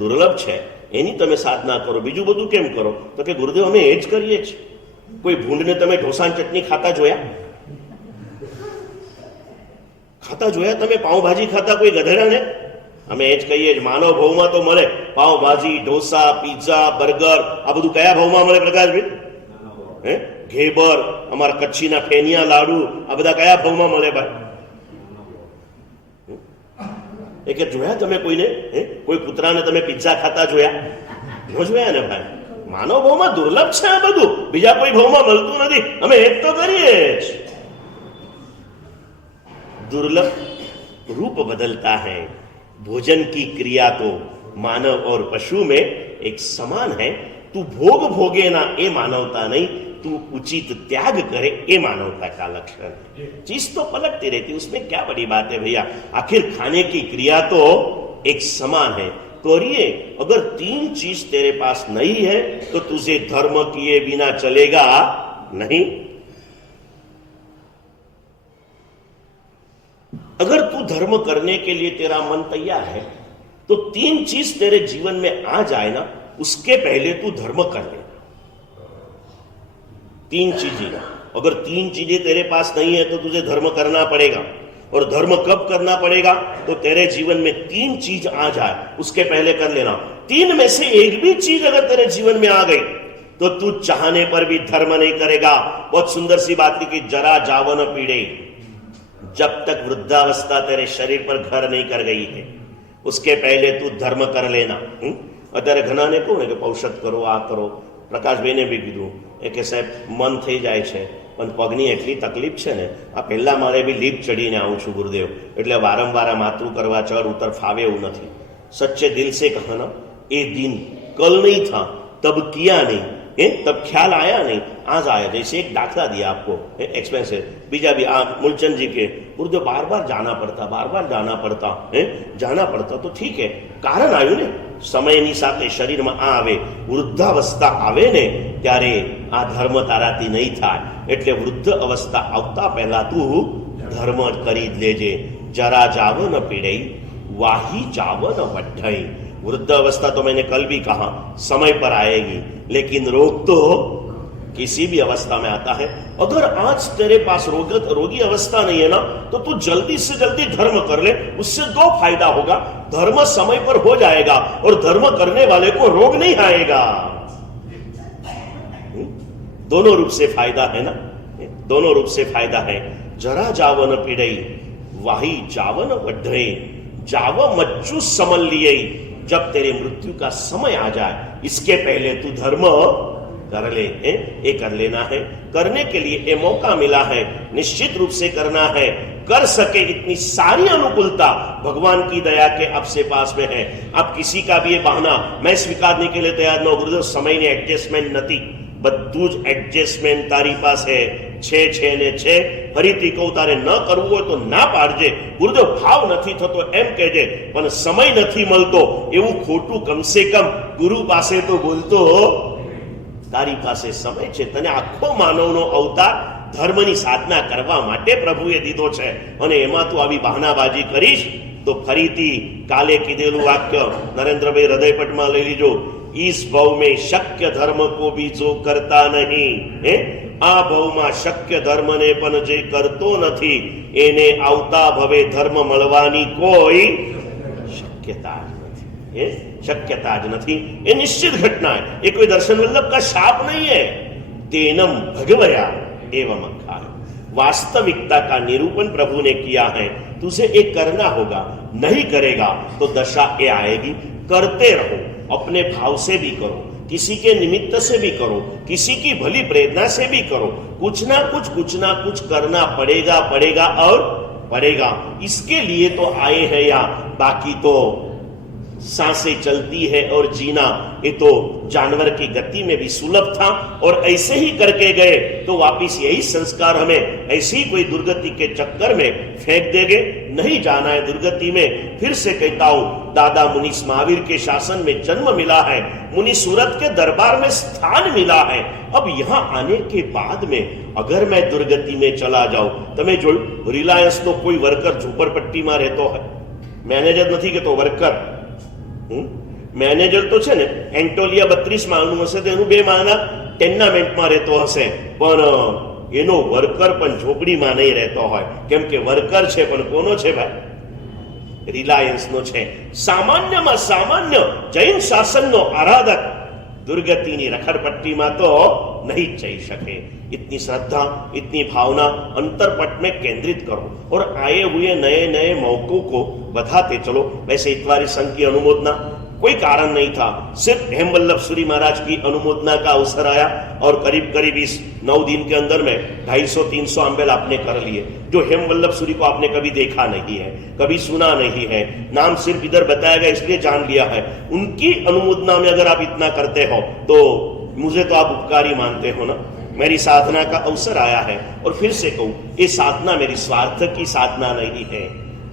દુર્લભ છે એની તમે સાધના કરો, બીજું બધું કેમ કરો? તો કે ગુરુદેવ અમે એ જ કરીએ છીએ। કોઈ ભૂંડને તમે ઢોસાની ચટણી ખાતા જોયા? ખાતા જોયા તમે? પાઉંભાજી ખાતા કોઈ ગધેડાને? અમે એ જ કહીએ જ, માનવ ભાવમાં તો મળે પાઉંભાજી, ઢોસા, પીઝા, બર્ગર, આ બધું કયા ભાવમાં મળે પ્રકાશભાઈ? હે, ઘેબર, અમારા કચ્છીના ફેનિયા લાડુ, આ બધા કયા ભાવમાં મળે ભાઈ? એ કે જોયા તમે કોઈને? કોઈ કૂતરાને તમે પિઝા ખાતા જોયા? ન જોયા ને ભાઈ? માનવ ભાવમાં દુર્લભ છે આ બધું, બીજા કોઈ ભાવમાં મળતું નથી। અમે એ જ તો કરીએ જ। दुर्लभ रूप बदलता है। भोजन की क्रिया तो मानव और पशु में एक समान है। तू भोग भोगे ना ये मानवता नहीं, तू उचित त्याग करे ये मानवता का लक्षण है। चीज तो पलटती रहती, उसमें क्या बड़ी बात है भैया? आखिर खाने की क्रिया तो एक समान है। करिए, अगर तीन चीज तेरे पास नहीं है तो तुझे धर्म किए बिना चलेगा नहीं। अगर तू धर्म करने के लिए तेरा मन तैयार है तो तीन चीज तेरे जीवन में आ जाए ना, उसके पहले तू धर्म कर ले। तीन चीजें, अगर तीन चीजें तेरे पास नहीं है तो तुझे धर्म करना पड़ेगा। और धर्म कब करना पड़ेगा? तो तेरे जीवन में तीन चीज आ जाए उसके पहले कर लेना। तीन में से एक भी चीज अगर तेरे जीवन में आ गई तो तू चाहने पर भी धर्म नहीं करेगा। बहुत सुंदर सी बात की, जरा जावन पीड़े, जब तक वृद्धावस्था तेरे शरीर पर घर नहीं कर गई है उसके पहले तू धर्म कर लेना। અત્યારે ઘણાને કહું ને કે ઔષધ કરો, આ કરો। પ્રકાશભાઈને બી કીધું એ કે સાહેબ મન થઈ જાય છે પણ પગની એટલી તકલીફ છે ને, આ પહેલા મારે બી લીપ ચડીને આવું છું ગુરુદેવ, એટલે વારંવાર આ માથું કરવા ચઢ ઉતર ફાવે એવું નથી. સચ્ચે દિલ સે કહના એ दिन कल नहीं था तब किया नहीं, तब ख्याल आया नहीं, आज आया. जैसे एक दाखला दिया आपको एक्सपेंस है, बीजा भी मूलचंद जी के गुरुदेव बार बार जाना पड़ता तो ठीक है, कारण आयु ने સમયની સાથે શરીરમાં આવે, વૃદ્ધાવસ્થા આવે ને ત્યારે આ ધર્મ તારાથી નહીં થાય. એટલે વૃદ્ધ અવસ્થા આવતા પહેલા તું ધર્મ કરી જ લેજે. જરા જાવ ન પીડાઈ વાહી જાવ ન વઢાઈ. वृद्ध अवस्था तो मैंने कल भी कहा समय पर आएगी, लेकिन रोग तो किसी भी अवस्था में आता है. अगर आज तेरे पास रोगी अवस्था नहीं है ना, तो तू जल्दी से जल्दी धर्म कर ले. उससे दो फायदा होगा, धर्म समय पर हो जाएगा और धर्म करने वाले को रोग नहीं आएगा. दोनों रूप से फायदा है ना, दोनों रूप से फायदा है. जरा जावन पीड़ई वाही जावन वढई, जाव मज्जू समल लिए. जब तेरे मृत्यु का समय आ जाए, इसके पहले तू धर्म कर ले. ये कर लेना है. करने के लिए ये मौका मिला है, निश्चित रूप से करना है. कर सके इतनी सारी अनुकूलता भगवान की दया के आपसे पास में है. आप किसी का भी ये बहाना मैं स्वीकारने के लिए तैयार न. गुरुदेव समय ने एडजस्टमेंट नहीं, બધું જ એડજસ્ટમેન્ટ તારી પાસે છે ને છે. ફરીથી કહું, તારે ન કરવું હોય તો ના પાડજે. ગુરુદેવ ભાવ નથી થતો એમ કહેજે, પણ સમય નથી મળતો એવું ખોટું કમસે કમ ગુરુ પાસે તો બોલતો. તારી પાસે સમય છે, તને આખો માનવનો અવતાર ધર્મની સાધના કરવા માટે પ્રભુએ દીધો છે, અને એમાં તું આવી બહાનાબાજી કરીશ તો ફરીથી કાલે કીધેલું વાક્ય નરેન્દ્રભાઈ હૃદયપટમાં લઈ લીજો. इस भव में शक्य धर्म को भी जो करता नहीं, आ भव में शक्य धर्म ने पण जे करतो નથી એને આવતા ભવે ધર્મ મળવાની કોઈ शक्यता ज नहीं. ये निश्चित घटना है, ये कोई दर्शन वल्लभ का शाप नहीं है. तेनम भगवया एवं अखाय. वास्तविकता का निरूपण प्रभु ने किया है. तुझे एक करना होगा, नहीं करेगा तो दशा ये आएगी. करते रहो, अपने भाव से भी करो, किसी के निमित्त से भी करो, किसी की भली प्रेरणा से भी करो. कुछ ना कुछ करना पड़ेगा और पड़ेगा. इसके लिए तो आए हैं, या बाकी तो सांसें चलती है और जीना ये तो जानवर की गति में भी सुलभ था, और ऐसे ही करके गए तो वापिस यही संस्कार हमें ऐसी ही कोई दुर्गति के चक्कर में फेंक देंगे. नहीं जाना है दुर्गति में. फिर से कहता हूं, दादा मुनीस महावीर के शासन में जन्म मिला है, मुनि सूरत के दरबार में स्थान मिला है. अब यहां आने के बाद में अगर मैं दुर्गति में चला जाऊं, तमे जो रिलायंस तो कोई वर्कर झोपड़पट्टी में रहते है, मैनेजर नहीं कहते वर्कर. મેનેજર તો છે ને એન્ટોલિયા 32 માળનું હશે તો એનું 2 માળના ટેનામેન્ટમાં રહેતો હશે, પણ એનો વર્કર પણ ઝોપડીમાં નહીં રહેતો હોય. કેમ કે વર્કર છે પણ કોનો છે ભાઈ? રિલાયન્સનો છે. સામાન્યમાં સામાન્ય જૈન શાસનનો આરાધક दुर्गति रखड़पट्टी तो नहीं जई सके. इतनी श्रद्धा, इतनी भावना अंतरपट में केंद्रित करो और आए हुए नए नए मौकों को बढ़ाते चलो. वैसे इतवारी संघ की अनुमोदना कोई कारण नहीं था, सिर्फ हेमवल्लभ सूरी महाराज की अनुमोदना का अवसर आया और करीब करीब इस 9 दिन के अंदर में 250-300 आंबेल आपने कर लिए. जो हेमवल्लभ सूरी को आपने कभी देखा नहीं है, कभी सुना नहीं है, नाम सिर्फ इधर बताया गया इसलिए जान लिया है. उनकी अनुमोदना में अगर आप इतना करते हो तो मुझे तो आप उपकारी मानते हो ना. मेरी साधना का अवसर आया है और फिर से कहूं, ये साधना मेरी स्वार्थ की साधना नहीं है,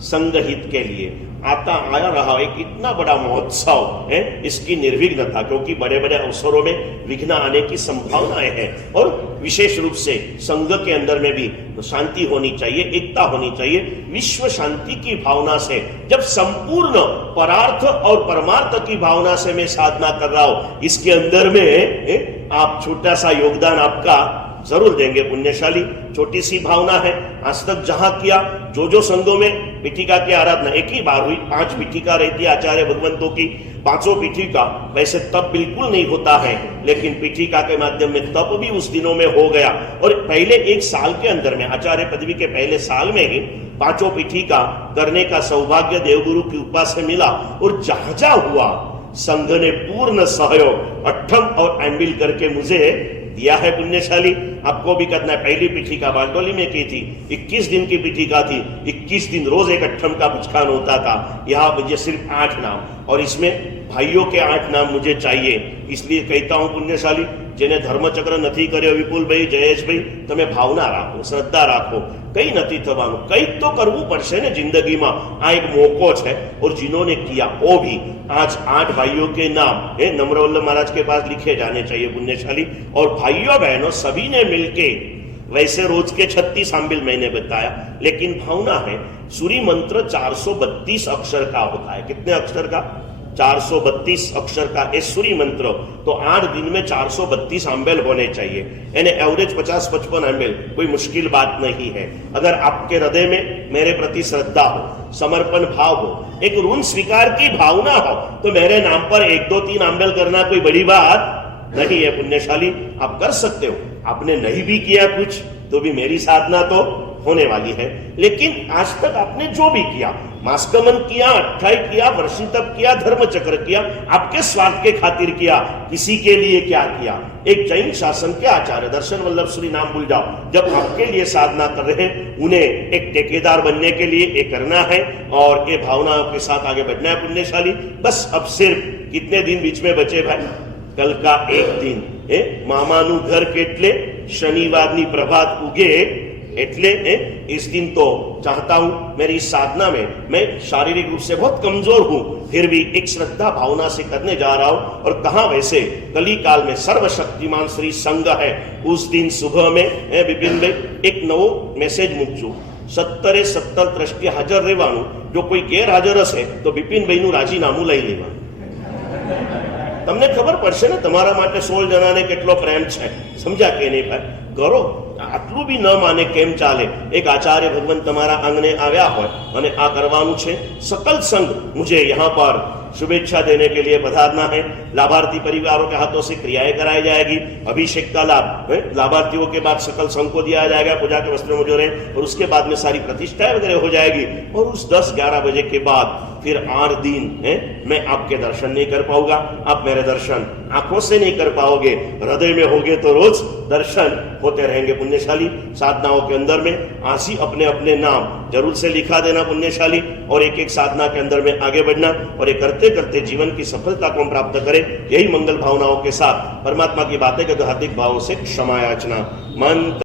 संघ हित के लिए आया रहा एक इतना बड़ा महोत्सव है. इसकी निर्विघ्नता, क्योंकि बड़े बड़े अवसरों में विघ्न आने की संभावनाएं हैं, और विशेष रूप से संघ के अंदर में भी शांति होनी चाहिए, एकता होनी चाहिए. विश्व शांति की भावना से, जब संपूर्ण परार्थ और परमार्थ की भावना से मैं साधना कर रहा हूं, इसके अंदर में आप छोटा सा योगदान आपका जरूर देंगे. पुण्यशाली छोटी सी भावना है. आज तक जहां किया, जो संघों में पीठिका की आराधना एक ही बार हुई, 5 पीठिका रहती है आचार्य भगवंतों की, 5 पीठिका. वैसे तप बिल्कुल नहीं होता है, लेकिन पीठिका के माध्यम में तप भी उस दिनों में हो गया. और पहले 1 साल के अंदर में, आचार्य पदवी के पहले साल में ही 5 पीठिका करने का सौभाग्य देवगुरु की कृपा से मिला. और जहां हुआ संघ ने पूर्ण सहयोग अट्ठम और एम्बिल करके मुझे दिया है. पुण्यशाली आपको भी करना है। पहली पीठिका बारडोली में की थी, 21 दिन की पीठिका थी, 21 दिन रोज एक अट्ठम का पुचकान होता था। यहाँ मुझे सिर्फ 8 नाम, और इसमें भाइयों के 8 नाम मुझे चाहिए। इसलिए कहता हूं पुण्यशाली जेने धर्मचक्र नहीं કર્યો વિપુલભાઈ જયેશભાઈ, તમે ભાવના રાખો, શ્રદ્ધા રાખો, કઈ નથી થવાનું, કઈ તો કરવું પડશે ને जिंदगी में। आ एक मौको है, और जिन्होंने किया वो भी आज 8 भाइयों के नाम नम्रवल्लभ महाराज के पास लिखे जाने चाहिए पुण्यशाली। और भाइयों बहनों सभी ने मिलके, वैसे रोज के 36 आंबिल मैंने बताया, लेकिन भावना है सूर्य मंत्र 432 अक्षर का होता है। कितने अक्षर का? 432 अक्षर का ये सूर्य मंत्र। तो 8 दिन में 432 आंबेल होने चाहिए, यानी एवरेज 50-55 आंबेल कोई मुश्किल बात नहीं है। अगर आपके हृदय में मेरे प्रति श्रद्धा हो, समर्पण भाव हो, एक ऋण स्वीकार की भावना हो, तो मेरे नाम पर 1, 2, 3 आंबेल करना कोई बड़ी बात नहीं है पुण्यशाली। आप कर सकते हो। आपने नहीं भी किया कुछ तो भी मेरी साधना तो होने वाली है। लेकिन आज तक आपने जो भी किया, मास्कमन किया, अट्ठाई किया, वर्षी तप किया, धर्मचक्र किया, आपके स्वार्थ के खातिर किया, किसी के लिए क्या किया? एक जैन शासन के आचार्य दर्शन वल्लभ सूरी, नाम भूल जाओ, जब आपके लिए साधना कर रहे हैं, उन्हें एक ठेकेदार बनने के लिए ये करना है और ये भावनाओं के साथ आगे बढ़ना है पुण्यशाली। बस अब सिर्फ कितने दिन बीच में बचे भाई? कल का एक दिन, मामानु घर केटले शनिवार प्रभात उगे, एटले इस दिन तो चाहता हूं मेरी साधना में, मैं शारीरिक रूप से बहुत कमजोर हूं, फिर भी एक श्रद्धा भावना से करने जा रहा हूं। और कहां वैसे कली काल में सर्वशक्तिमान श्री संघ है। उस दिन सुबह में विपिन भाई एक नवो मैसेज मूकजो, 70 ट्रस्टी हाजर રહેવાનું, जो कोई गैरहाजर હશે तो विपिन भाई નું રાજીનામું લઈ લેવાનું। તમને ખબર પડશે ને તમારા માટે 16 જણાને કેટલો પ્રેમ છે, સમજ્યા કે નહીં ભાઈ? કરો, આટલું બી ન માને કેમ ચાલે? એક આચાર્ય ભગવાન તમારા આંગણે આવ્યા હોય અને આ કરવાનું છે। सकल संघ मुझे यहाँ पर शुभेच्छा देने के लिए पधारना है। लाभार्थी परिवारों के हाथों से क्रियाएं कराई जाएगी। अभिषेक का लाभ लाभार्थियों के बाद सकल संघ को दिया जाएगा, पूजा के वस्त्र मुझे, और उसके बाद में सारी प्रतिष्ठाएं वगैरह हो जाएगी। और उस 10-11 बजे के बाद फिर 8 दिन मैं आपके दर्शन नहीं कर पाऊंगा। आप मेरे दर्शन आंखों से नहीं कर पाओगे, हृदय में होगे तो रोज दर्शन होते रहेंगे पुण्यशाली। साधनाओं के अंदर में आज ही अपने अपने नाम जरूर से लिखा देना पुण्यशाली, और एक एक साधना के अंदर में आगे बढ़ना, और ये करते करते जीवन की सफलता को हम प्राप्त करें। यही मंगल भावनाओं के साथ परमात्मा की बातें के हार्दिक भावों से क्षमा याचना। मंत्र